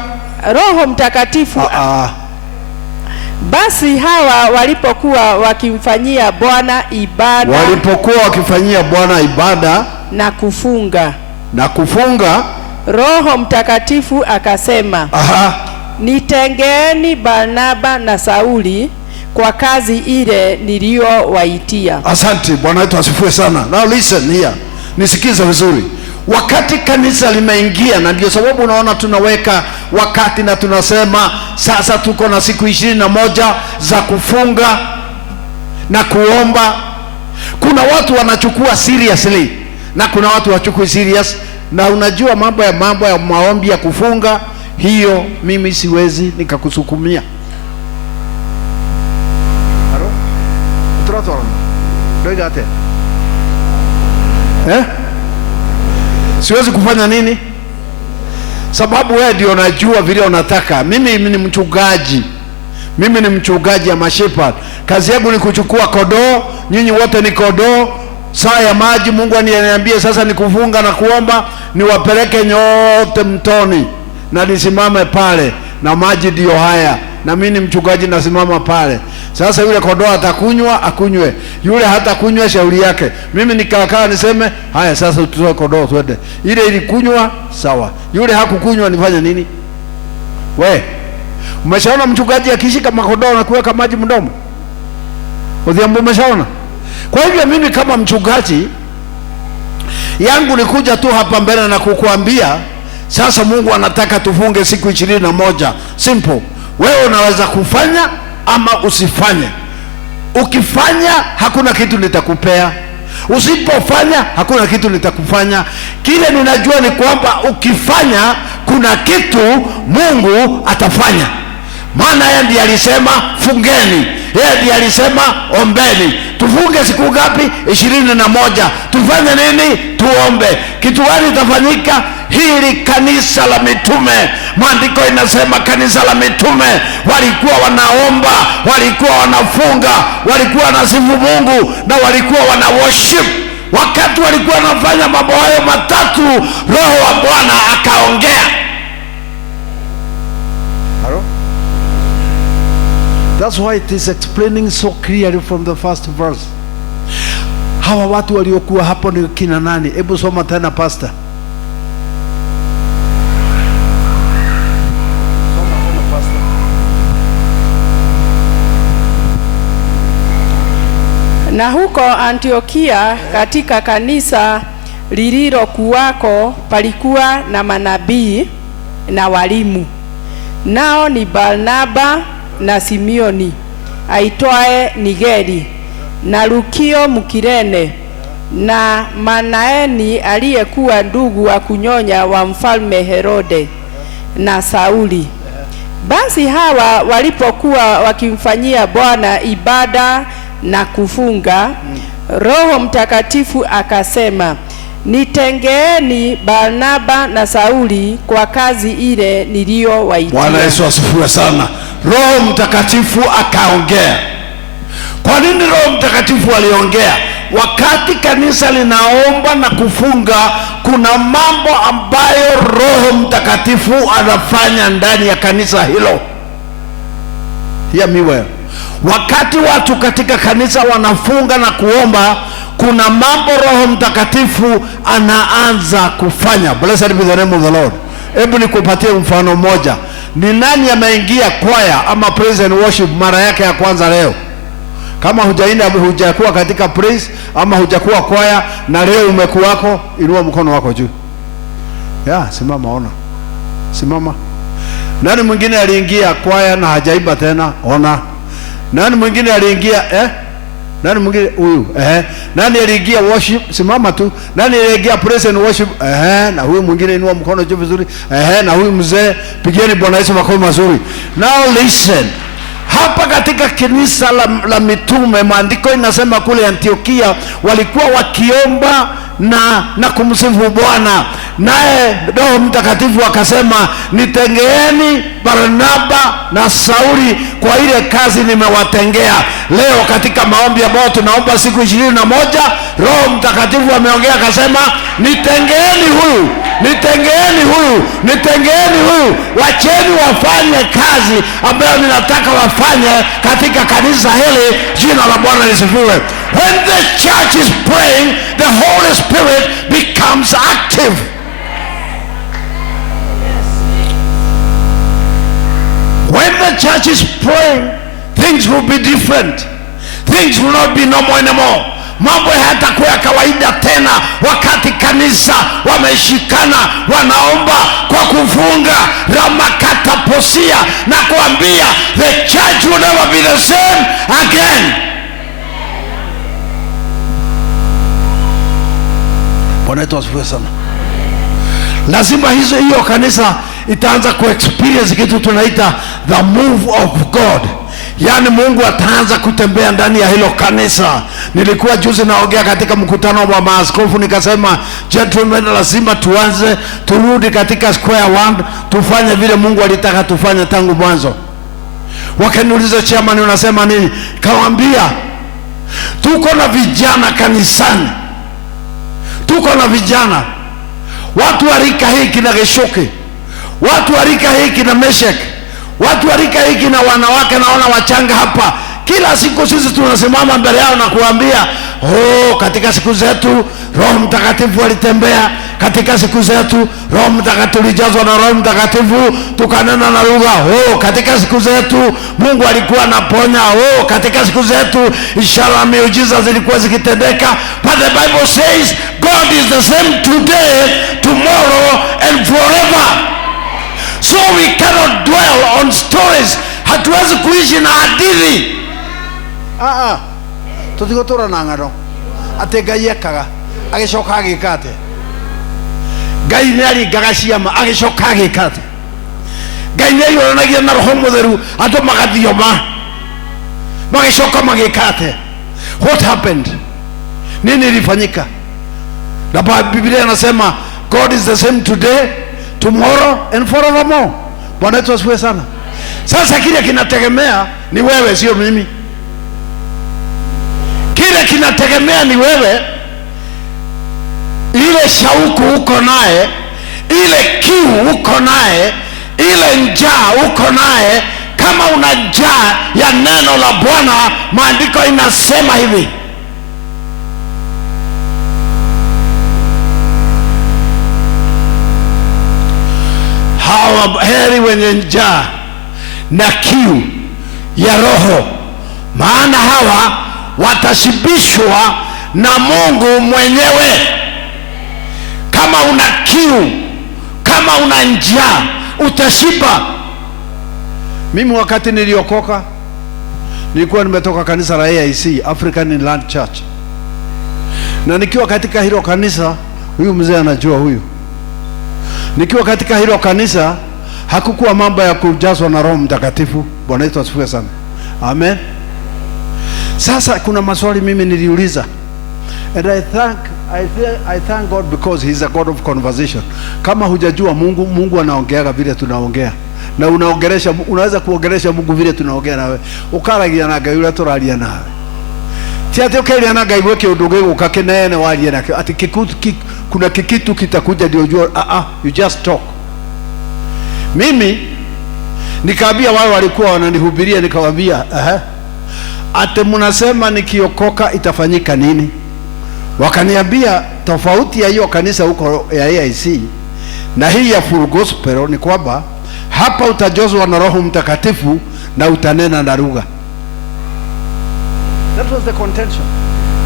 Roho Mtakatifu. Basi hawa walipokuwa wakimfanyia Bwana ibada. Walipokuwa wakifanyia Bwana ibada na kufunga. Na kufunga. Roho Mtakatifu akasema. Nitengeeni Barnaba na Sauli kwa kazi ile niliyowaitia. Asante, Bwana wetu asifiwe sana. Now listen here. Nisikize vizuri. Wakati kanisa limeingia, na ndio sababu unaona tunaweka wakati na tunasema sasa tuko na siku 21 za kufunga na kuomba. Kuna watu wanachukua seriously na kuna watu wachukui serious. Na unajua mambo ya maombi ya kufunga, hiyo mimi siwezi nikakusukumia. Halo? Utrato. Ndio gate. Siwezi kufanya nini? Sababu wewe ndio unajua vile unataka. Mimi ni mchungaji. Mimi ni mchungaji ya mashepherd. Kazi yangu ni kuchukua kondoo, nyinyi wote ni kondoo. Saa ya maji Mungu ananiambia sasa ni kufunga na kuomba, niwapeleke nyote mtoni na nisimame pale na maji ndio haya. Na mimi ni mchungaji nasimama pale. Sasa yule kondoo atakunywa, akunywe. Yule hata kunywa shauri yake. Mimi nikakaa niseme, haya sasa tutoe kondoo twende. Ile ilikunywa, sawa. Yule hakukunywa nifanye nini? Umeshaona mchungaji akishika makondoo na kuweka maji mdomo? Udhiambo umeshaona? Kwa hivyo mimi kama mchungaji yangu ni kuja tu hapa mbele na kukuambia sasa Mungu anataka tufunge siku 21. Simple. Wewe unaweza kufanya ama usifanye. Ukifanya hakuna kitu nitakupea. Usipofanya hakuna kitu nitakufanya. Kile ninajua ni kwamba ukifanya kuna kitu Mungu atafanya. Maana yeye ndiye alisema fungeni. Yeye ndiye alisema ombeni. Tufunge siku ngapi? 21. Tufanye nini? Tuombe. Kitu gani itafanyika? Hili kanisa la mitume, maandiko inasema kanisa la mitume walikuwa wanaomba, walikuwa wanafunga, walikuwa wanasifu Mungu na walikuwa wana worship. Wakati walikuwa wanafanya mambo hayo matatu, Roho wa Bwana akaongea. Hello? That's why it is explaining so clearly from the first verse. Hawa watu waliokuwa hapo ni kina nani? Hebu soma tena pastor. Na huko Antiokia katika kanisa lililokuwako palikuwa na manabii na walimu. Nao ni Barnaba na Simeoni aitwaye Nigeri, na Lukio Mkirene, na Manaeni aliyekuwa ndugu wa kunyonya wa mfalme Herode, na Sauli. Basi hawa walipokuwa wakimfanyia Bwana ibada na kufunga, Roho Mtakatifu akasema, nitengeeni Barnaba na Sauli kwa kazi ile niliyowaitia. Bwana Yesu asifiwe sana. Roho Mtakatifu akaongea. Kwa nini Roho Mtakatifu aliongea? Wakati kanisa linaomba na kufunga, kuna mambo ambayo Roho Mtakatifu anafanya ndani ya kanisa hilo. Hear me well. Wakati watu katika kanisa wanafunga na kuomba, kuna mambo Roho Mtakatifu anaanza kufanya. Blessed be the name of the Lord. Hebu nikupatie mfano mmoja. Ni nani ameingia choir ama praise and worship mara yake ya kwanza leo? Kama hujakuwa katika praise ama hujakuwa choir na leo umekuwako, inua mkono wako juu. Simama ona. Simama. Nani mwingine aliingia kwaya na hajaiba tena? Ona. Nani mwingine aliingia nani mwingine huyu? Nani aliingia worship? Simama tu. Nani aliingia praise and worship? Na huyu mwingine inua mkono juu vizuri. Na huyu mzee, pigeni Bwana Yesu makofi mazuri. Now listen. Hapa katika kanisa la mitume, maandiko inasema kule Antiokia walikuwa wakiomba na kumsifu Bwana, naye Roho Mtakatifu akasema, nitengeeni Barnaba na Sauli kwa ile kazi nimewatengea. Leo katika maombi ambayo tunaomba siku 21, Roho Mtakatifu ameongea akasema, nitengeeni huyu, nitengeeni huyu, nitengeeni huyu, wacheni wafanye kazi ambayo ninataka wafanye katika kanisa hili. Jina la Bwana lisifiwe. When the church is praying, the Holy Spirit becomes active. When the church is praying, things will be different. Things will not be normal anymore. Mambo hayatakuwa ya kawaida tena wakati kanisa wameshikana wanaomba kwa kufunga ramakataposia na kuambia, the church will never be the same again. Bwana wetu asifiwe sana. Lazima hiyo kanisa itaanza ku-experience kitu tunaita the move of God. Yani Mungu ataanza kutembea ndani ya hilo kanisa. Nilikuwa juzi naongea katika mkutano wa maaskofu nikasema, gentlemen, lazima turudi katika square one, tufanye vile Mungu alitaka tufanye tangu mwanzo. Wakaniuliza, chairman unasema nini? Kawaambia, tuko na vijana kanisani. Tuko na vijana, watu wa rika hiki na Geshoke, watu wa rika hiki na Meshek, watu wa rika hiki na wanawake naona wachanga hapa. Kila siku sisi tunasimama mbele yao na kuambia, katika siku zetu Roho Mtakatifu alitembea. Katika siku zetu Roho Mtakatifu tulijazwa na Roho Mtakatifu tukanena na lugha. Katika siku zetu Mungu alikuwa anaponya. Katika siku zetu ishara na miujiza zilikuwa zikitendeka. But the Bible says God is the same today, tomorrow and forever. So we cannot dwell on stories. Hatuwezi kuishi na hadithi. Tutigotora na ngaro ate Ngai ekaga agicoka agikate. Ngai nari gagaciama agicoka agikate. Ngai nari oranagia na Roho Mutheru andu magathioma magicoka magikate. What happened? Nini ilifanyika? Na Biblia inasema God is the same today, tomorrow and forevermore. Bwana wetu asifiwe sana. Sasa kile kinategemea ni wewe, sio mimi. Kile kinategemea ni wewe, ile shauku uko naye, ile kiu uko naye, ile njaa uko naye. Kama una njaa ya neno la Bwana, maandiko inasema hivi, hawa heri wenye njaa na kiu ya Roho, maana hawa watashibishwa na Mungu mwenyewe. Kama una kiu, kama una njaa, utashiba. Mimi wakati niliokoka nilikuwa nimetoka kanisa la AIC, African Inland Church, na nikiwa katika hilo kanisa, huyu mzee anajua huyu, nikiwa katika hilo kanisa hakukuwa mambo ya kujazwa na Roho Mtakatifu. Bwana wetu asifiwe sana. Amen. Sasa kuna maswali mimi niliuliza, and I thank God because he's a God of conversation. Kama hujajua Mungu, Mungu anaongeaga vile tunaongea, na unaweza kuongelesha Mungu vile tunaongea nawe. Ukaragia na Ngai ule turaria nawe. Ti ati ukeria na Ngai gweke undu gego ukakenene warie nake ati kuna kikitu kitakuja ndio ujue. You just talk. Mimi nikaambia wao walikuwa wananihubiria, nikawaambia ate mnasema nikiokoka itafanyika nini? Wakaniambia tofauti ya hiyo kanisa huko ya AIC na hii ya Full Gospel ni kwamba hapa utajozwa na Roho Mtakatifu na utanena na lugha. That was the contention.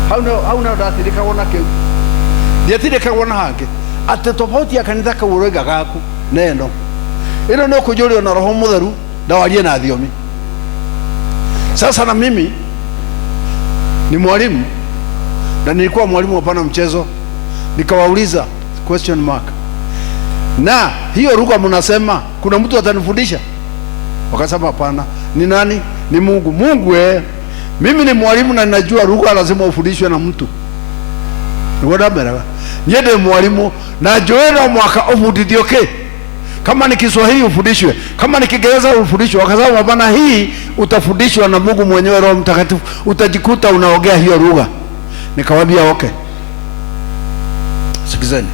How now that nikaona ke ndiye nikaona hake ate tofauti ya kanisa ka uroga gaku neno ilo no kujulio na Roho Mutheru na walie na thiomi. Sasa na mimi ni mwalimu na nilikuwa mwalimu hapana mchezo, nikawauliza question mark, na hiyo lugha mnasema kuna mtu atanifundisha? Wakasema hapana. Ni nani? Ni Mungu. Mungu mimi ni mwalimu na ninajua lugha lazima ufundishwe na mtu. Niwadamera nyede mwalimu na joera mwaka ufundithio ke, kama ni Kiswahili ufundishwe, kama ni Kiingereza ufundishwe. Wakasema hapana, hii utafundishwa na Mungu mwenyewe, Roho Mtakatifu, utajikuta unaongea hiyo lugha. Nikawaambia okay, sikizeni,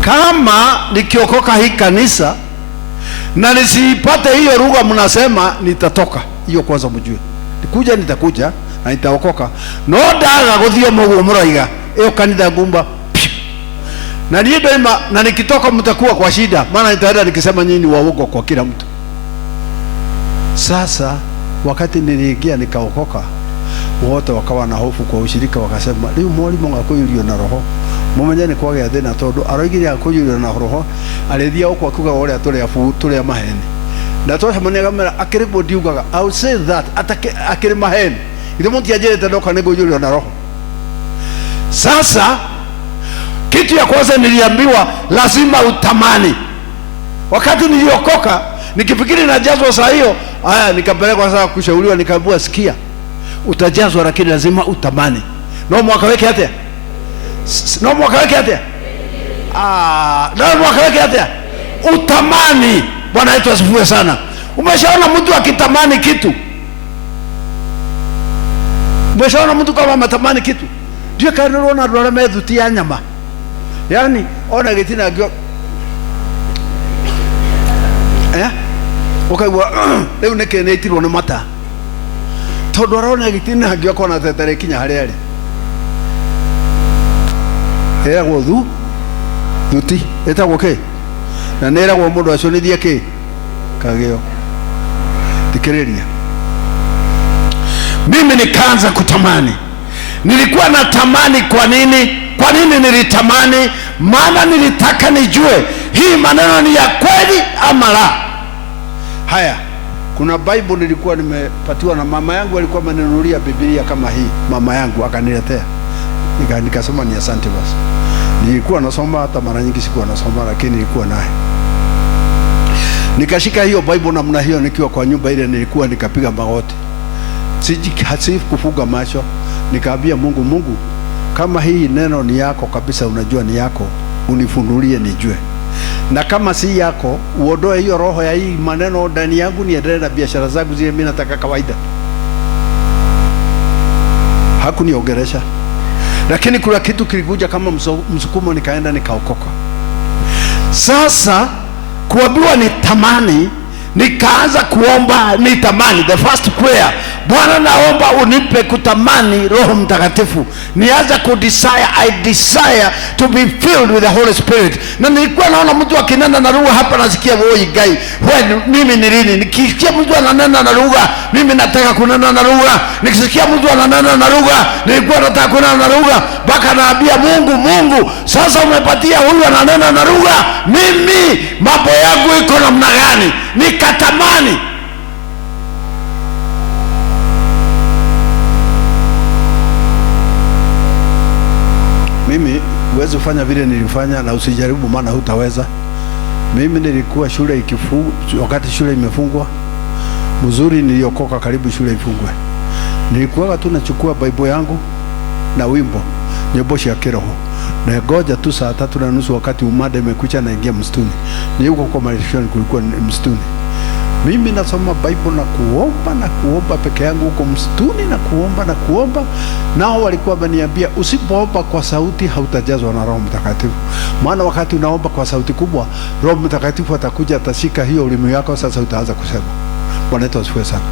kama nikiokoka hii kanisa na nisipate hiyo lugha mnasema, nitatoka. Hiyo kwanza mjue. Nitakuja na nitaokoka. No ndaga guthio muguo muraiga iyo kanitha ngumba. Na niye daima, na nikitoka mtakuwa kwa shida, maana nitaenda nikisema nyinyi waongo kwa kila mtu. Sasa wakati niliingia nikaokoka, wote wakawa na hofu kwa ushirika, wakasema leo mwalimu ngakuyurio na Roho mumenyane kwage thina tondu aroigire akuyurio na Roho alethia uko akuga ore atore ya maheni na to hamania kamera akiribo diugaga. I will say that akiri maheni ile mtu ajerete ndoka nego yurio na Roho. Sasa kitu ya kwanza niliambiwa lazima utamani. Wakati niliokoka nikifikiri najazwa saa hiyo, nikapelekwa sasa kushauriwa, nikaambiwa sikia, utajazwa lakini lazima utamani. No mwaka weke hata. No mwaka weke hata. No mwaka weke hata. Utamani. Bwana yetu asifiwe sana. Umeshaona mtu akitamani kitu? Umeshaona mtu kama ametamani kitu? Ndio kanirona ndwara methuti ya nyama. Yaani ona gitina ngio. Ukaigua leo nekenetirwo ni mata. Tondu arona gitina ngio kona tetere kinya haria ri. Eragwo thuti etagwo ke, na neragwo mundu acio nithie ke kagio. Tikiriria, mimi nikaanza kutamani. Nilikuwa natamani. Kwa nini nilitamani? Maana nilitaka nijue hii maneno ni ya kweli ama la. Haya, kuna Bible nilikuwa nimepatiwa na mama yangu, alikuwa ameninunulia Biblia kama hii. Mama yangu akaniletea, nikasoma ni asante basi. Nilikuwa nasoma, hata mara nyingi sikuwa nasoma, lakini nilikuwa naye. Nikashika hiyo Bible namna hiyo nikiwa kwa nyumba ile nilikuwa, nikapiga magoti. Sijikasifu kufuga macho. Nikaambia Mungu, kama hii neno ni yako kabisa, unajua ni yako, unifunulie nijue. Na kama si yako, uondoe hiyo roho ya hii maneno ndani yangu, niendelee na biashara zangu zile mimi nataka kawaida. Hakuniongelesha. Lakini kuna kitu kilikuja kama msukumo, nikaenda nikaokoka. Sasa kuambiwa nitamani, nikaanza kuomba nitamani. The first prayer, Bwana naomba unipe kutamani Roho Mtakatifu. Nianza kudesire, I desire to be filled with the Holy Spirit. Na nilikuwa naona mtu akinena na lugha hapa, nasikia woi gai. Mimi ni lini nikisikia mtu ananena na lugha, mimi nataka kunena na lugha. Nikisikia mtu ananena na lugha, nilikuwa nataka kunena na lugha. Baka naambia Mungu, sasa umepatia huyu ananena na lugha, mimi mambo yangu iko namna gani? Nikatamani. Mimi uweze kufanya vile nilifanya, na usijaribu maana hutaweza. Mimi nilikuwa shule wakati shule imefungwa. Mzuri niliokoka karibu shule ifungwe. Nilikuwa tu nachukua Bible yangu na wimbo, nyimbo za kiroho. Na ngoja tu saa 3:30 wakati umada imekucha, na ingia msituni. Nilikuwa kwa malishoni, kulikuwa msituni. Mimi nasoma Bible na kuomba peke yangu huko msituni, na kuomba. Nao walikuwa wameniambia usipoomba kwa sauti hautajazwa na Roho Mtakatifu. Maana wakati unaomba kwa sauti kubwa, Roho Mtakatifu atakuja, atashika hiyo ulimi yako, sasa utaanza kusema. Bwana wetu asifiwe sana.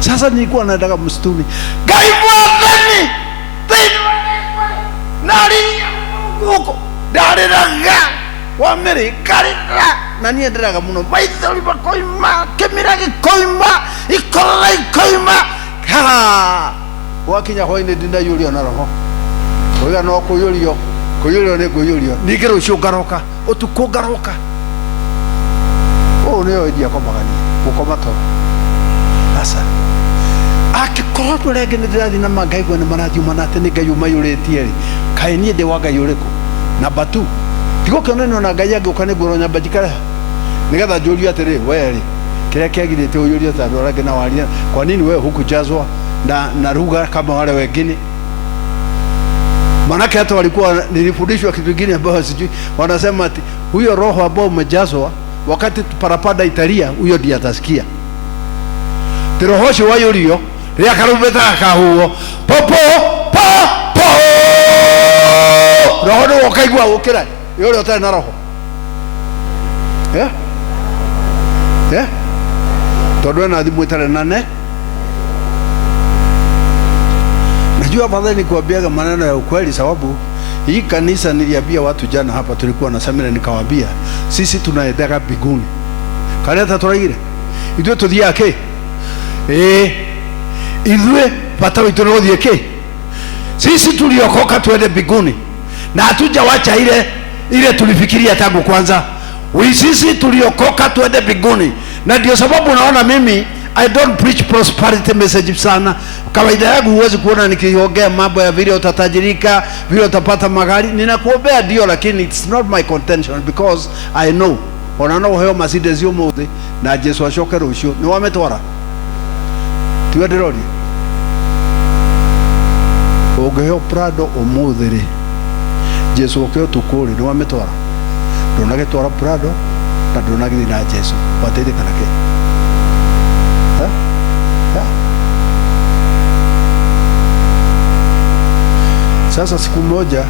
Sasa nilikuwa naenda msituni. Gaibwani! Nari huko. Dariraga. Wameri karira. Na nienderaga muno. Maithori bakoima, kemirage koima, ikoima. Wakinya hoine dinda yurio na Roho. Oiga no kuyurio ne kuyurio. Nigero shugaroka, otukugaroka. roho niyo idia kwa magani ukoma to asa akikorwo turenge ndirathi na mangaigwa na marathuma na tene ngai umayuretie ri kai nie de waga yureko na batu tigo kanene na ngai yangu kane goro nyamba jikara nigetha njũria atĩrĩ we rĩ kĩrĩa kĩagirĩte ũyũrie ta andũ arĩa na waria kwa nini wewe hukujazwa na lugha kama wale wengine? Maana hata walikuwa nilifundishwa kitu kingine ambao sijui, wanasema ati huyo roho ambao umejazwa wakati parapanda italia huyo ndiye atasikia tirohoshi wayurio ria karubeta kahuo popo popo roho ndo wakaigwa ukira yule utari na roho todo na thimu itare nane. Najua baadhi ni kuambiaga maneno ya ukweli, sababu hii kanisa niliambia watu jana hapa, tulikuwa na semina, nikawaambia sisi tunaendaga mbinguni. Kanisa turaigire itwe tuthiake itwe patao itunaothiake sisi tuliokoka tuende mbinguni, na hatujawacha ile tulifikiria tangu kwanza. Sisi tuliokoka tuende mbinguni, na ndio sababu unaona mimi I don't preach prosperity message sana. Kawaida yangu huwezi kuona nikiongea mambo ya vile utatajirika, vile utapata magari. Ninakuombea ndio, lakini it's not my contention, because I know onano heo Mercedes yo mothe na Jesu ashoke rucio ni wametwara tiwe ndirori ungeheo Prado umothe ri Jesu okeo tukuri ni wametwara ndonage twara Prado na ndonage na Jesu wateire kanake. Sasa siku moja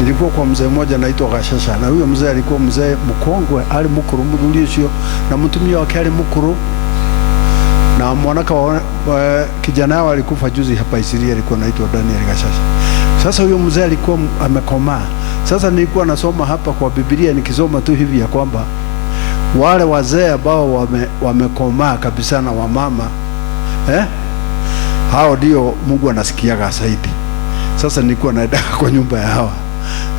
nilikuwa kwa mzee mmoja anaitwa Gashasha, na huyo mzee alikuwa mzee mkongwe, ali mukuru mudhuri sio, na mtumia wake ali mukuru, na mwanaka wa kijana wao alikufa juzi hapa Isiria, alikuwa anaitwa Daniel Gashasha. Sasa huyo mzee alikuwa amekomaa. Sasa nilikuwa nasoma hapa kwa Biblia, nikisoma tu hivi ya kwamba wale wazee ambao wamekomaa kabisa na wamama hao ndio Mungu anasikiaga zaidi. Sasa nilikuwa naenda kwa nyumba ya hawa.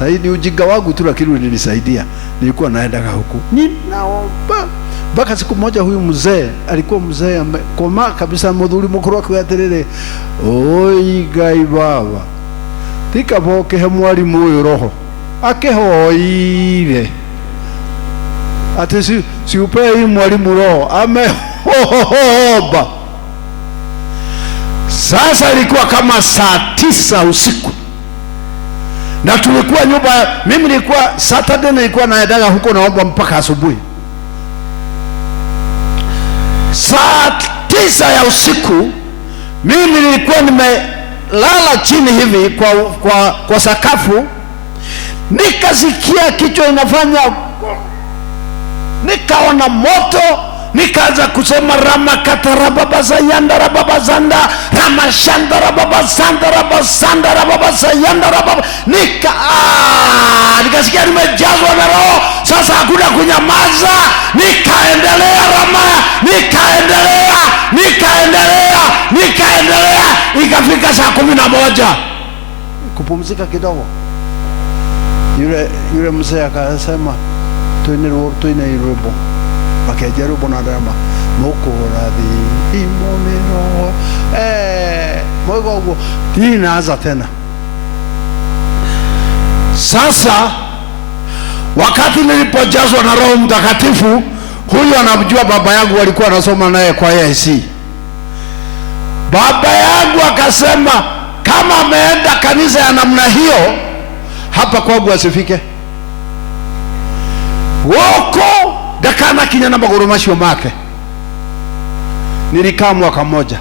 Na hii ni ujinga wangu tu, lakini nilisaidia. Nilikuwa naenda huko. Ninaomba. Mpaka siku moja huyu mzee alikuwa mzee amekomaa kabisa, mudhuri mukuru wake atirire, oi Ngai baba, tika boke he mwalimu uyu roho akehoire ati si upei mwalimu roho amehoba. Sasa ilikuwa kama saa 9 usiku, na tulikuwa nyumba, mimi nilikuwa Saturday nilikuwa naendaga huko naomba mpaka asubuhi. Saa 9 ya usiku mimi nilikuwa nimelala chini hivi kwa sakafu, nikasikia kichwa inafanya, nikaona moto, nikaanza kusema Ramakatarababazayanda rababazanda Ramashanda rababazanda rabazanda rababazayanda rababa, nikasikia nimejazwa na roho. Sasa hakuna kunyamaza, nikaendelea nikaendelea, ikafika saa 11 kupumzika kidogo. Yule mzee akasema tuine irobo akajaribu na drama mukorathi imomero mogo inaanza tena. Sasa wakati nilipojazwa na Roho Mtakatifu, huyu anamjua baba yangu, walikuwa anasoma naye kwa AIC. Baba yangu akasema kama ameenda kanisa ya namna hiyo, hapa kwangu asifike woko dakana kinya na magoro mashio make. Nilikaa mwaka mmoja,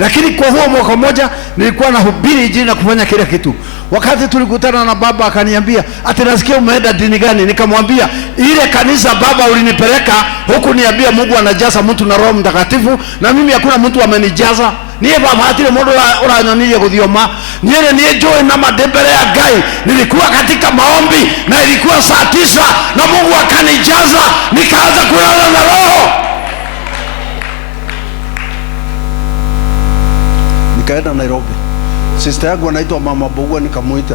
lakini kwa huo mwaka mmoja nilikuwa nahubiri Injili na kufanya kila kitu. Wakati tulikutana na baba akaniambia, ati nasikia umeenda dini gani? Nikamwambia ile kanisa baba ulinipeleka huku, niambia Mungu anajaza mtu na Roho Mtakatifu, na mimi hakuna mtu amenijaza. Niye baba atile modo uranyoniye kuthioma niye niye joe na madembele ya Ngai. Nilikuwa katika maombi na ilikuwa saa 9 na Mungu akanijaza, nikaanza kulala na Roho. Nikaenda Nairobi. Sister yangu anaitwa Mama Bogwa, nikamuita.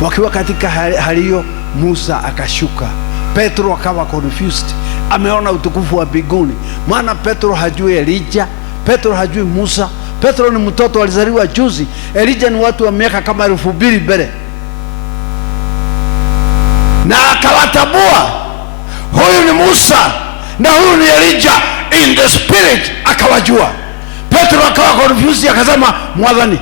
Wakiwa katika hali hiyo, Musa akashuka. Petro akawa confused, ameona utukufu wa mbinguni. Maana Petro hajui Elijah, Petro hajui Musa. Petro ni mtoto alizaliwa juzi. Elijah ni watu wa miaka kama 2000 mbele. Na akawatabua, huyu ni Musa na huyu ni Elijah in the spirit, akawajua. Petro akawa confused, akasema Mwathani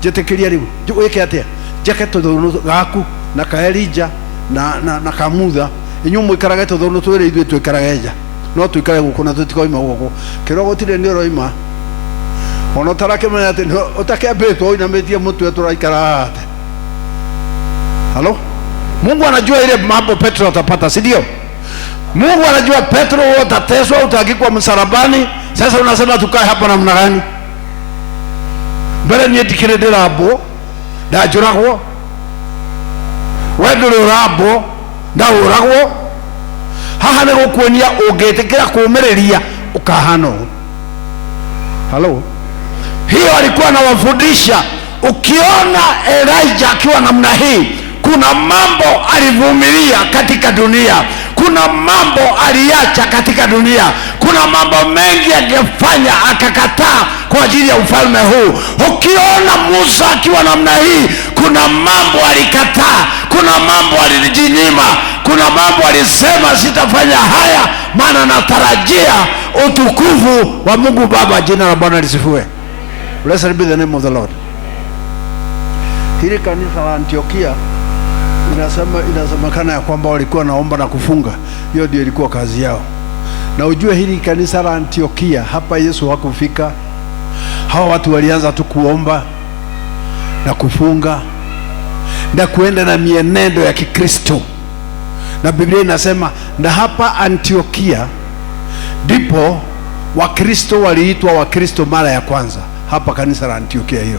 jetekeria riu weke atia jaketo thonu gaku na ka Elijah na kamutha inyumu ikaraga to thonu twere ithu twikarageja no twikare guku na tutikoima guku kirogo tire ni roima ono tarake mena ati utake beto ina metia mtu turaikara ate. Halo, Mungu anajua ile mambo Petro atapata, si ndio? Mungu anajua Petro utateswa, utagikwa msalabani. Sasa unasema tukae hapa namna gani? Mbele ni tikirede rabo da juragwo wedo rabo da uragwo haha ne gukuonia ungetekera kuumereria ukahano. Halo, hiyo alikuwa anawafundisha. Ukiona Elijah akiwa namna hii, kuna mambo alivumilia katika dunia, kuna mambo aliacha katika dunia, kuna mambo mengi angefanya akakataa kwa ajili ya ufalme huu. Ukiona Musa akiwa namna hii, kuna mambo alikataa, kuna mambo alijinyima, kuna mambo alisema sitafanya haya maana natarajia utukufu wa Mungu Baba. Jina la Bwana lisifiwe. Blessed be the name of the Lord. Hili kanisa la Antiokia inasemekana ya kwamba walikuwa naomba na kufunga. Hiyo ndio ilikuwa kazi yao. Na ujue hili kanisa la Antiokia, hapa Yesu hakufika. Hawa watu walianza tu kuomba na kufunga na kuenda na mienendo ya Kikristo. Na Biblia inasema na hapa Antiokia ndipo Wakristo waliitwa Wakristo mara ya kwanza. Hapa kanisa la Antiokia hiyo.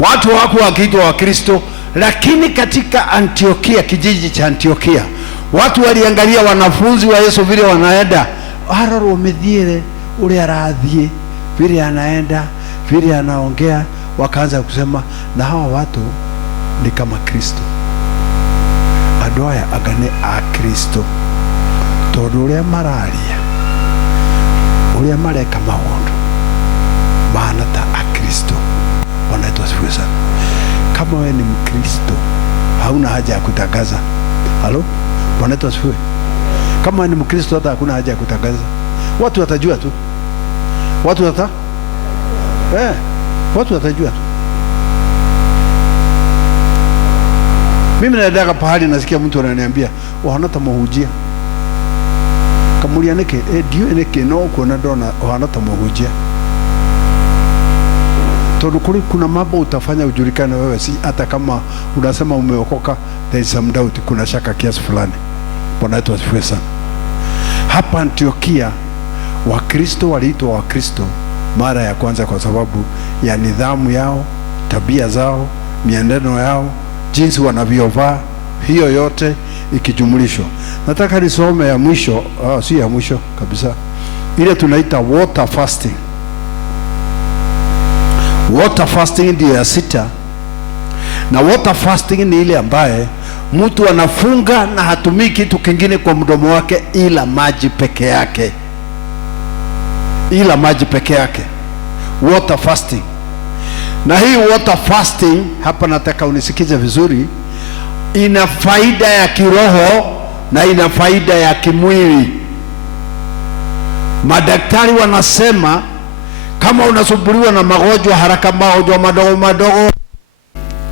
Watu wako wakiitwa Wakristo, lakini katika Antiokia, kijiji cha Antiokia, watu waliangalia wanafunzi wa Yesu vile wanaenda, aroro medhiere ule arathie vile anaenda, vile anaongea, wakaanza kusema na hawa watu ni kama Kristo. Adoya agane a Kristo tondu uria mararia uria mareka maundu maana ta a Kristo. Wanaitwa sifu sana. Kama wewe ni Mkristo, hauna haja ya kutangaza. Halo, wanaitwa sifu. Kama wewe ni Mkristo, hata hakuna haja ya kutangaza. Watu watajua tu. Watu watajua tu. Mimi naenda pahali nasikia mtu ananiambia, "Wahanata muhujia." Kamulia neke, "Dio neke no kuona dona wahanata muhujia." Tondu kuna mambo utafanya ujulikane wewe, si hata kama unasema umeokoka, there is some doubt, kuna shaka kiasi fulani. Bwana wetu asifiwe sana. Hapa Antiokia Wakristo waliitwa Wakristo mara ya kwanza kwa sababu ya nidhamu yao, tabia zao, mienendo yao, jinsi wanavyovaa, hiyo yote ikijumlishwa. Nataka nisome ya mwisho, si ya mwisho kabisa, ile tunaita water fasting. Water fasting ndio ya 6. Na water fasting ni ile ambaye mtu anafunga na hatumii kitu kingine kwa mdomo wake ila maji peke yake. Ila maji peke yake. Water fasting. Na hii water fasting, hapa nataka unisikize vizuri, ina faida ya kiroho na ina faida ya kimwili. Madaktari wanasema kama unasumbuliwa na magonjwa haraka, magonjwa madogo,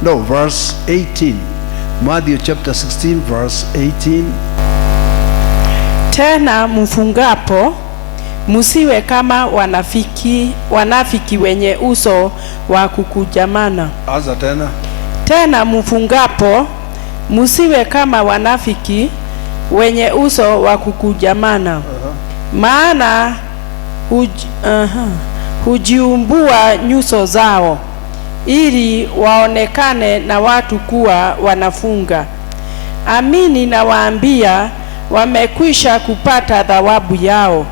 no, verse 18, Matthew chapter 16 verse 18. Tena mfungapo musiwe kama wanafiki wenye uso wa kukujamana. Anza tena. Tena mfungapo musiwe kama wanafiki wenye uso wa kukujamana. Maana hujiumbua nyuso zao ili waonekane na watu kuwa wanafunga. Amini nawaambia, wamekwisha kupata thawabu yao.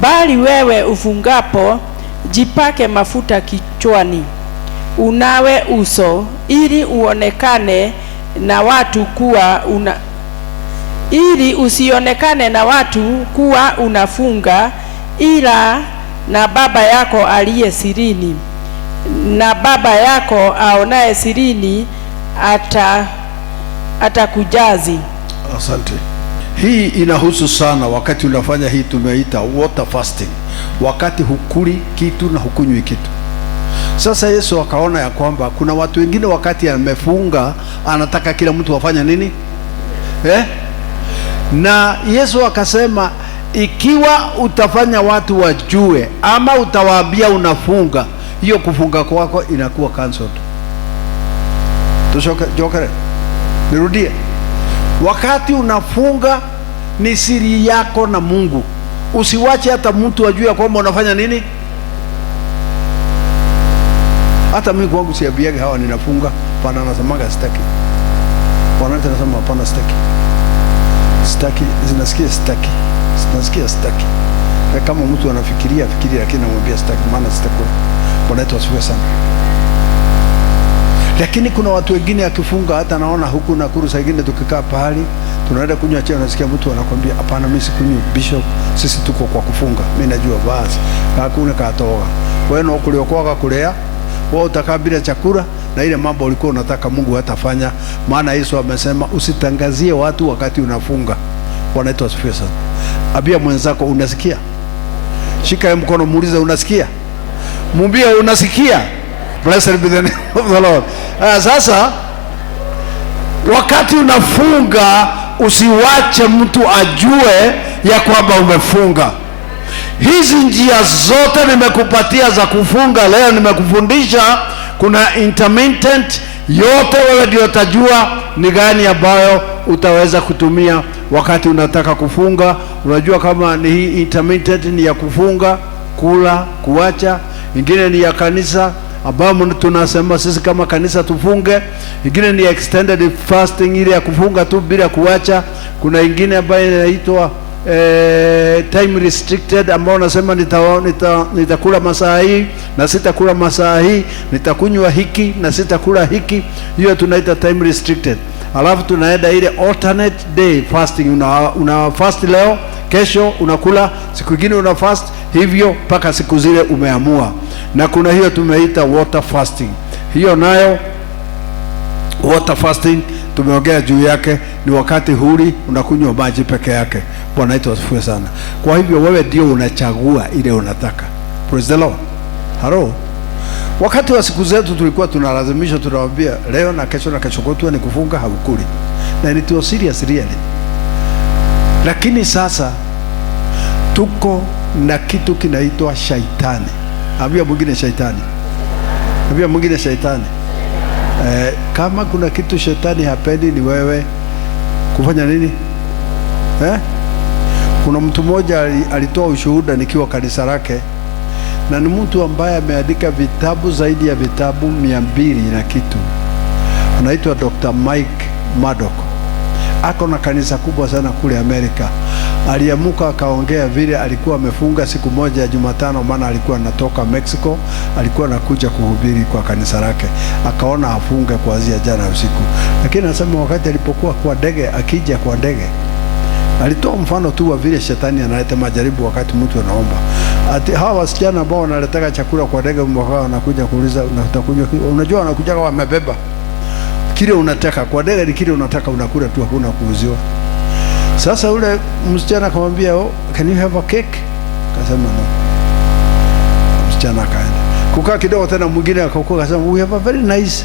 Bali wewe ufungapo, jipake mafuta kichwani, unawe uso ili uonekane na watu kuwa ili usionekane na watu kuwa unafunga, ila na Baba yako aliye sirini, na Baba yako aonaye sirini atakujazi. Asante. Hii inahusu sana wakati unafanya hii tumeita water fasting, wakati hukuli kitu na hukunywi kitu. Sasa Yesu akaona ya kwamba kuna watu wengine wakati amefunga anataka kila mtu afanye nini? Na Yesu akasema ikiwa utafanya watu wajue ama utawaambia unafunga, hiyo kufunga kwako inakuwa cancelled. Jokere, nirudie. Wakati unafunga ni siri yako na Mungu. Usiwache hata mtu ajue kwamba unafanya nini. Hata mimi kwangu siambiage hawa ninafunga, pana nasemaga sitaki. Wananchi nasema hapana sitaki. Sitaki, zinasikia sitaki. Zinasikia sitaki. Na kama mtu anafikiria lakini namwambia sitaki, maana sitakula. Bwana wetu asifiwe sana. Lakini kuna watu wengine akifunga hata naona huku na kuru, saa nyingine tukikaa pahali tunaenda kunywa chai, unasikia mtu anakuambia hapana, mimi sikunywi bishop, sisi tuko kwa kufunga. Mimi najua basi hakuna katoa. Wewe na kuliokoa kulea, wewe utakaa bila chakula na ile mambo ulikuwa unataka Mungu hatafanya. Maana Yesu amesema usitangazie watu wakati unafunga. Bwana wetu asifiwe sana. Abia mwenzako unasikia? Shika mkono muulize unasikia? Mwambie unasikia? Blessed be the name of the Lord. Sasa wakati unafunga usiwache mtu ajue ya kwamba umefunga. Hizi njia zote nimekupatia za kufunga leo, nimekufundisha. Kuna intermittent, yote wewe ndio utajua ni gani ambayo utaweza kutumia wakati unataka kufunga. Unajua kama ni hii intermittent ni ya kufunga, kula, kuacha. Ingine ni ya kanisa ambayo tunasema sisi kama kanisa tufunge. Ingine ni extended fasting, ile ya kufunga tu bila kuacha. Kuna ingine ambayo inaitwa time restricted, ambao nasema nitakula masaa hii na sitakula masaa hii, nitakunywa hiki na sitakula hiki. Hiyo tunaita time restricted. Alafu tunaenda ile alternate day fasting, una fast leo, kesho unakula, siku nyingine una fast, hivyo mpaka siku zile umeamua. Na kuna hiyo tumeita water fasting. Hiyo nayo water fasting tumeongea juu yake, ni wakati huli unakunywa maji peke yake. Bwana wetu asifiwe sana. Kwa hivyo wewe ndio unachagua ile unataka. Praise the Lord. Hello. Wakati wa siku zetu tulikuwa tunalazimisha, tunawaambia leo na kesho kutwa ni kufunga, haukuli. Na ni too serious really. Lakini sasa tuko na kitu kinaitwa shaitani. Ambia mwingine shaitani. Ambia mwingine shaitani. Kama kuna kitu shetani hapendi ni wewe kufanya nini? Kuna mtu mmoja alitoa ushuhuda nikiwa kanisa lake, na ni mtu ambaye ameandika vitabu zaidi ya vitabu 200 na kitu. Anaitwa Dr. Mike Murdock. Ako na kanisa kubwa sana kule Amerika. Aliamuka akaongea vile alikuwa amefunga siku moja ya Jumatano, maana alikuwa anatoka Mexico, alikuwa anakuja kuhubiri kwa kanisa lake. Akaona afunge kuanzia jana usiku. Lakini anasema wakati alipokuwa kwa ndege, akija kwa ndege, alitoa mfano tu wa vile shetani analeta majaribu wakati mtu anaomba. Ati hawa wasichana ambao wanaletaka chakula kwa ndege, mwaka wanakuja kuuliza unatakunywa, unajua wanakuja kama wamebeba kile unataka kwa ndege, ni kile unataka unakula tu, hakuna kuuziwa. Sasa ule msichana akamwambia, can you have a cake? Akasema no. Msichana akaenda. Kukaa kidogo tena mwingine akakuja akasema, we have a very nice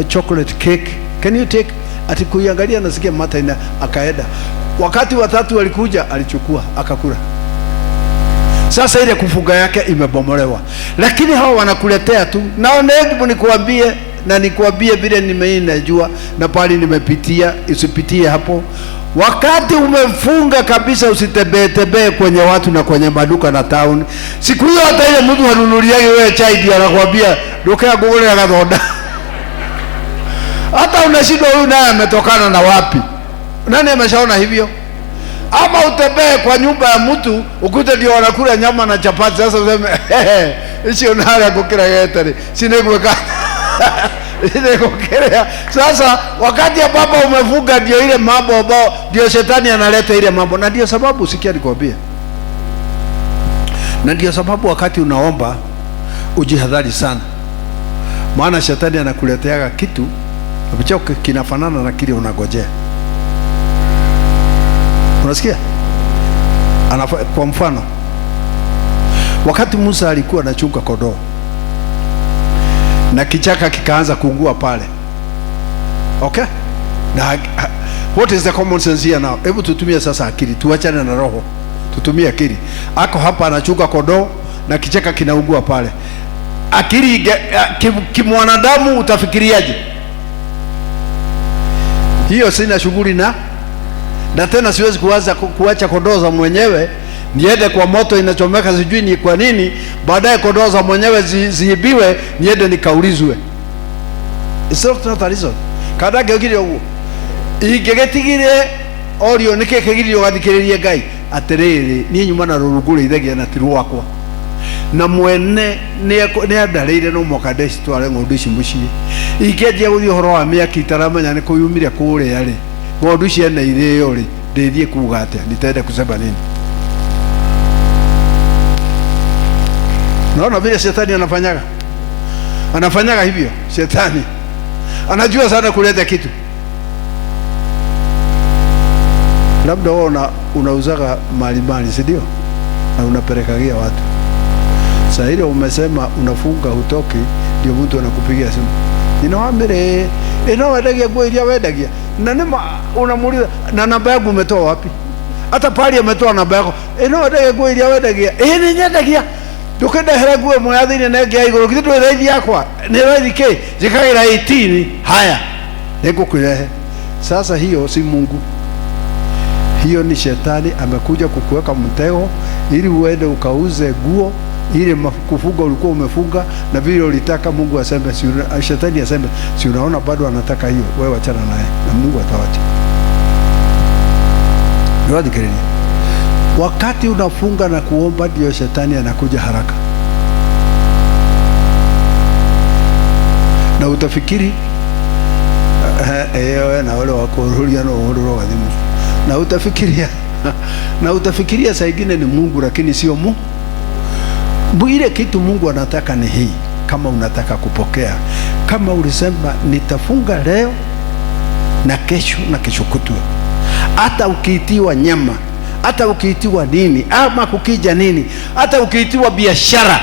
a chocolate cake, can you take? Ati kuiangalia nasikia mata ina, akaenda. Wakati watatu walikuja, alichukua akakula. Sasa ile kufunga yake imebomolewa. Lakini hao wanakuletea tu. Naomba nikuambie, na nikuambie vile nimeinajua na pale nimepitia, usipitie hapo. Wakati umefunga kabisa, usitembee kwenye watu na kwenye maduka na town. Siku hiyo hata ile mtu hanunuliage wewe chai ndio anakuambia dokea gogole ya gathonda. Hata unashindwa huyu naye ametokana na wapi? Nani ameshaona hivyo? Ama utembee kwa nyumba ya mtu ukute ndio wanakula nyama na chapati, sasa useme icio nara gukira getari sinegweka inegukira. Sasa wakati ambapo umefunga, ndio ile mambo ambao ndio shetani analeta ile mambo, na ndio sababu sikia nikwambia, na ndio sababu wakati unaomba ujihadhari sana, maana shetani anakuletea kitu ambacho kinafanana na kile unagojea. Unasikia? Kwa mfano, wakati Musa alikuwa anachunga kondoo na kichaka kikaanza kuungua pale, okay, na what is the common sense here now? Hebu tutumie sasa akili, tuachane na roho, tutumie akili. Ako hapa anachunga kondoo na kichaka kinaungua pale, akili kimwanadamu utafikiriaje? Hiyo sina shughuli na tena siwezi kuacha kondoo za mwenyewe niende kwa moto inachomeka sijui ni kwa nini, baadaye kondoo za mwenyewe ziibiwe niende nikaulizwe. It's not a reason. Kada gogire ugu igegetigire orio nike kegire wathikiririe Ngai atiriri ni nyuma na rurugure ithagia na tirwakwa na mwene ne andareire no mokadeshi tware ng'ondu ici mucii ikendia guthii horo wa miaki itaramenya ni kuyumire kuria ri ng'ondu ciene irio ri ndithie kuuga atia nitende kusema nini? Naona vile shetani anafanyaga hivyo. Shetani anajua sana kuleta kitu. Labda wewe unauzaga mali, si ndio? Na unapelekagia watu. Sasa ile umesema unafunga hutoki, ndio mtu anakupigia simu. Ninawaambia wedagia nguo ile wedagia. Na nema unamuuliza na namba yangu umetoa wapi? Hata pale umetoa namba yako. Wedagia nguo ile wedagia. Ni nyendagia. Dukenda heraguo mwathini na ngia iguru kitu raithi yakwa ni raithi ke zikagira 18 haya nikukurehe. Sasa hiyo si Mungu, hiyo ni shetani amekuja kukuweka mtego ili uende ukauze nguo ile kufunga ulikuwa umefunga na vile ulitaka. Mungu aseme shetani aseme si unaona bado anataka hiyo, wewe achana naye na Mungu atawacha. Ndio dikeni. Wakati unafunga na kuomba ndio shetani anakuja haraka, na utafikiri na wale wako ruria no hururo gathimu na utafikiria saa ingine ni Mungu, lakini sio Mungu. Ile kitu Mungu anataka ni hii. Kama unataka kupokea, kama ulisema nitafunga leo na kesho kutwa, hata ukiitiwa nyama, hata ukiitiwa nini, ama kukija nini, hata ukiitiwa biashara,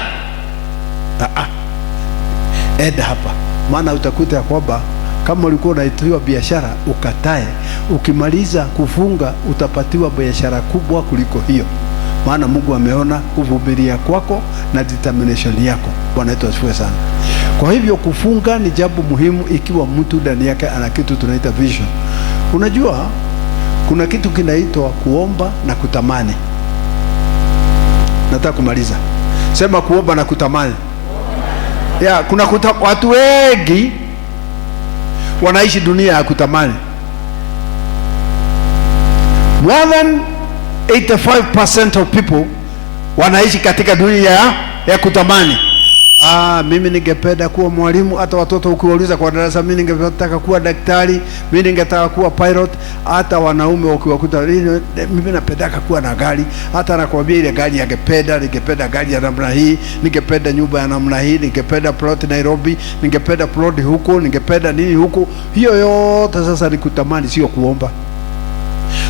enda hapa. Maana utakuta kwamba kama ulikuwa unaitiwa biashara ukatae, ukimaliza kufunga utapatiwa biashara kubwa kuliko hiyo. Maana Mungu ameona kuvumilia kwako na determination yako. Bwana wetu asifiwe sana. Kwa hivyo kufunga ni jambo muhimu ikiwa mtu ndani yake ana kitu tunaita vision. Unajua kuna kitu kinaitwa kuomba na kutamani. Nataka kumaliza. Sema kuomba na kutamani. Kuna watu wengi wanaishi dunia ya kutamani. More than 85% of people wanaishi katika dunia ya kutamani. Mimi ningependa kuwa mwalimu. Hata watoto ukiwauliza kwa darasa, mimi ningetaka kuwa daktari, mimi ningetaka kuwa pilot. Hata wanaume ukiwakuta, mimi napendaka kuwa na gari. Hata anakuambia ile gari ningependa gari ya namna hii, ningependa nyumba ya namna hii, ningependa plot Nairobi, ningependa plot huko, ningependa nini huko. Hiyo yote sasa ni kutamani, sio kuomba.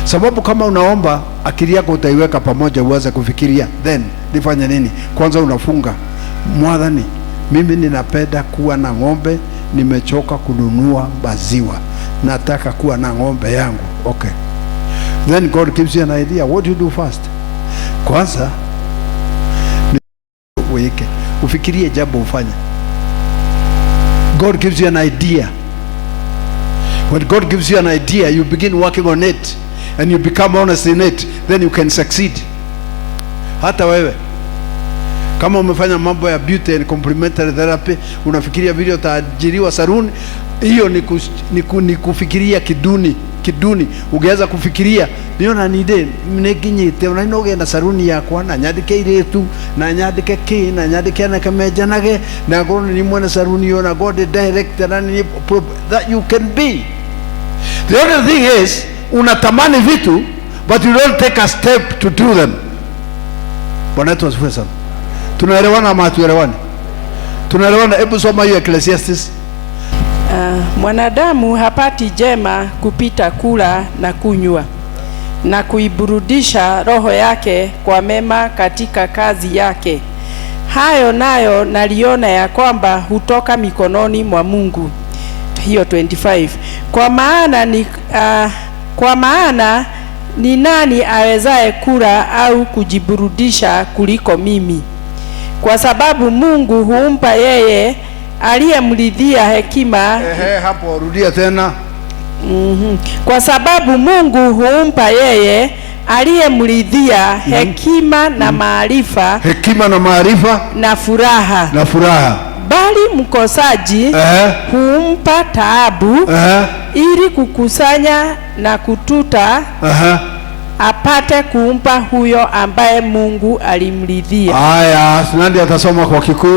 Sababu kama unaomba, akili yako utaiweka pamoja uanze kufikiria, then nifanye nini? Kwanza unafunga. Mwadhani, mimi ninapenda kuwa na ng'ombe, nimechoka kununua maziwa, nataka kuwa na ng'ombe yangu. Okay, then God gives you an idea what you do first. Kwanza weke ufikirie jambo ufanye. God gives you an idea. When God gives you an idea, you begin working on it and you become honest in it, then you can succeed. Hata wewe kama umefanya mambo ya beauty and complementary therapy, unafikiria vile utaajiriwa saluni, hiyo ni kufikiria kiduni. kiduni, ungeweza kufikiria niona nide mneginyite na inoge na saruni yakwa na nyandike iretu na nyandike ki na nyandike na kamejanage na gono ni mwana saruni yona god director na ni that you can be. The only thing is unatamani vitu but you don't take a step to do them. Bwana wetu asifiwe sana. Tunaelewana ama hatuelewani? Tunaelewana. Hebu soma hiyo Ecclesiastes. Mwanadamu hapati jema kupita kula na kunywa na kuiburudisha roho yake kwa mema katika kazi yake. Hayo nayo naliona ya kwamba hutoka mikononi mwa Mungu. Hiyo 25. Kwa maana ni nani awezaye kula au kujiburudisha kuliko mimi? Kwa sababu Mungu humpa yeye aliyemridhia hekima. Hapo rudia tena. Kwa sababu Mungu humpa yeye aliyemridhia hekima na maarifa. Hekima na maarifa na furaha. Na furaha. Bali mkosaji humpa taabu ili kukusanya na kututa apate kumpa huyo ambaye Mungu alimridhia. Haya, nani atasoma kwa Kikuyu?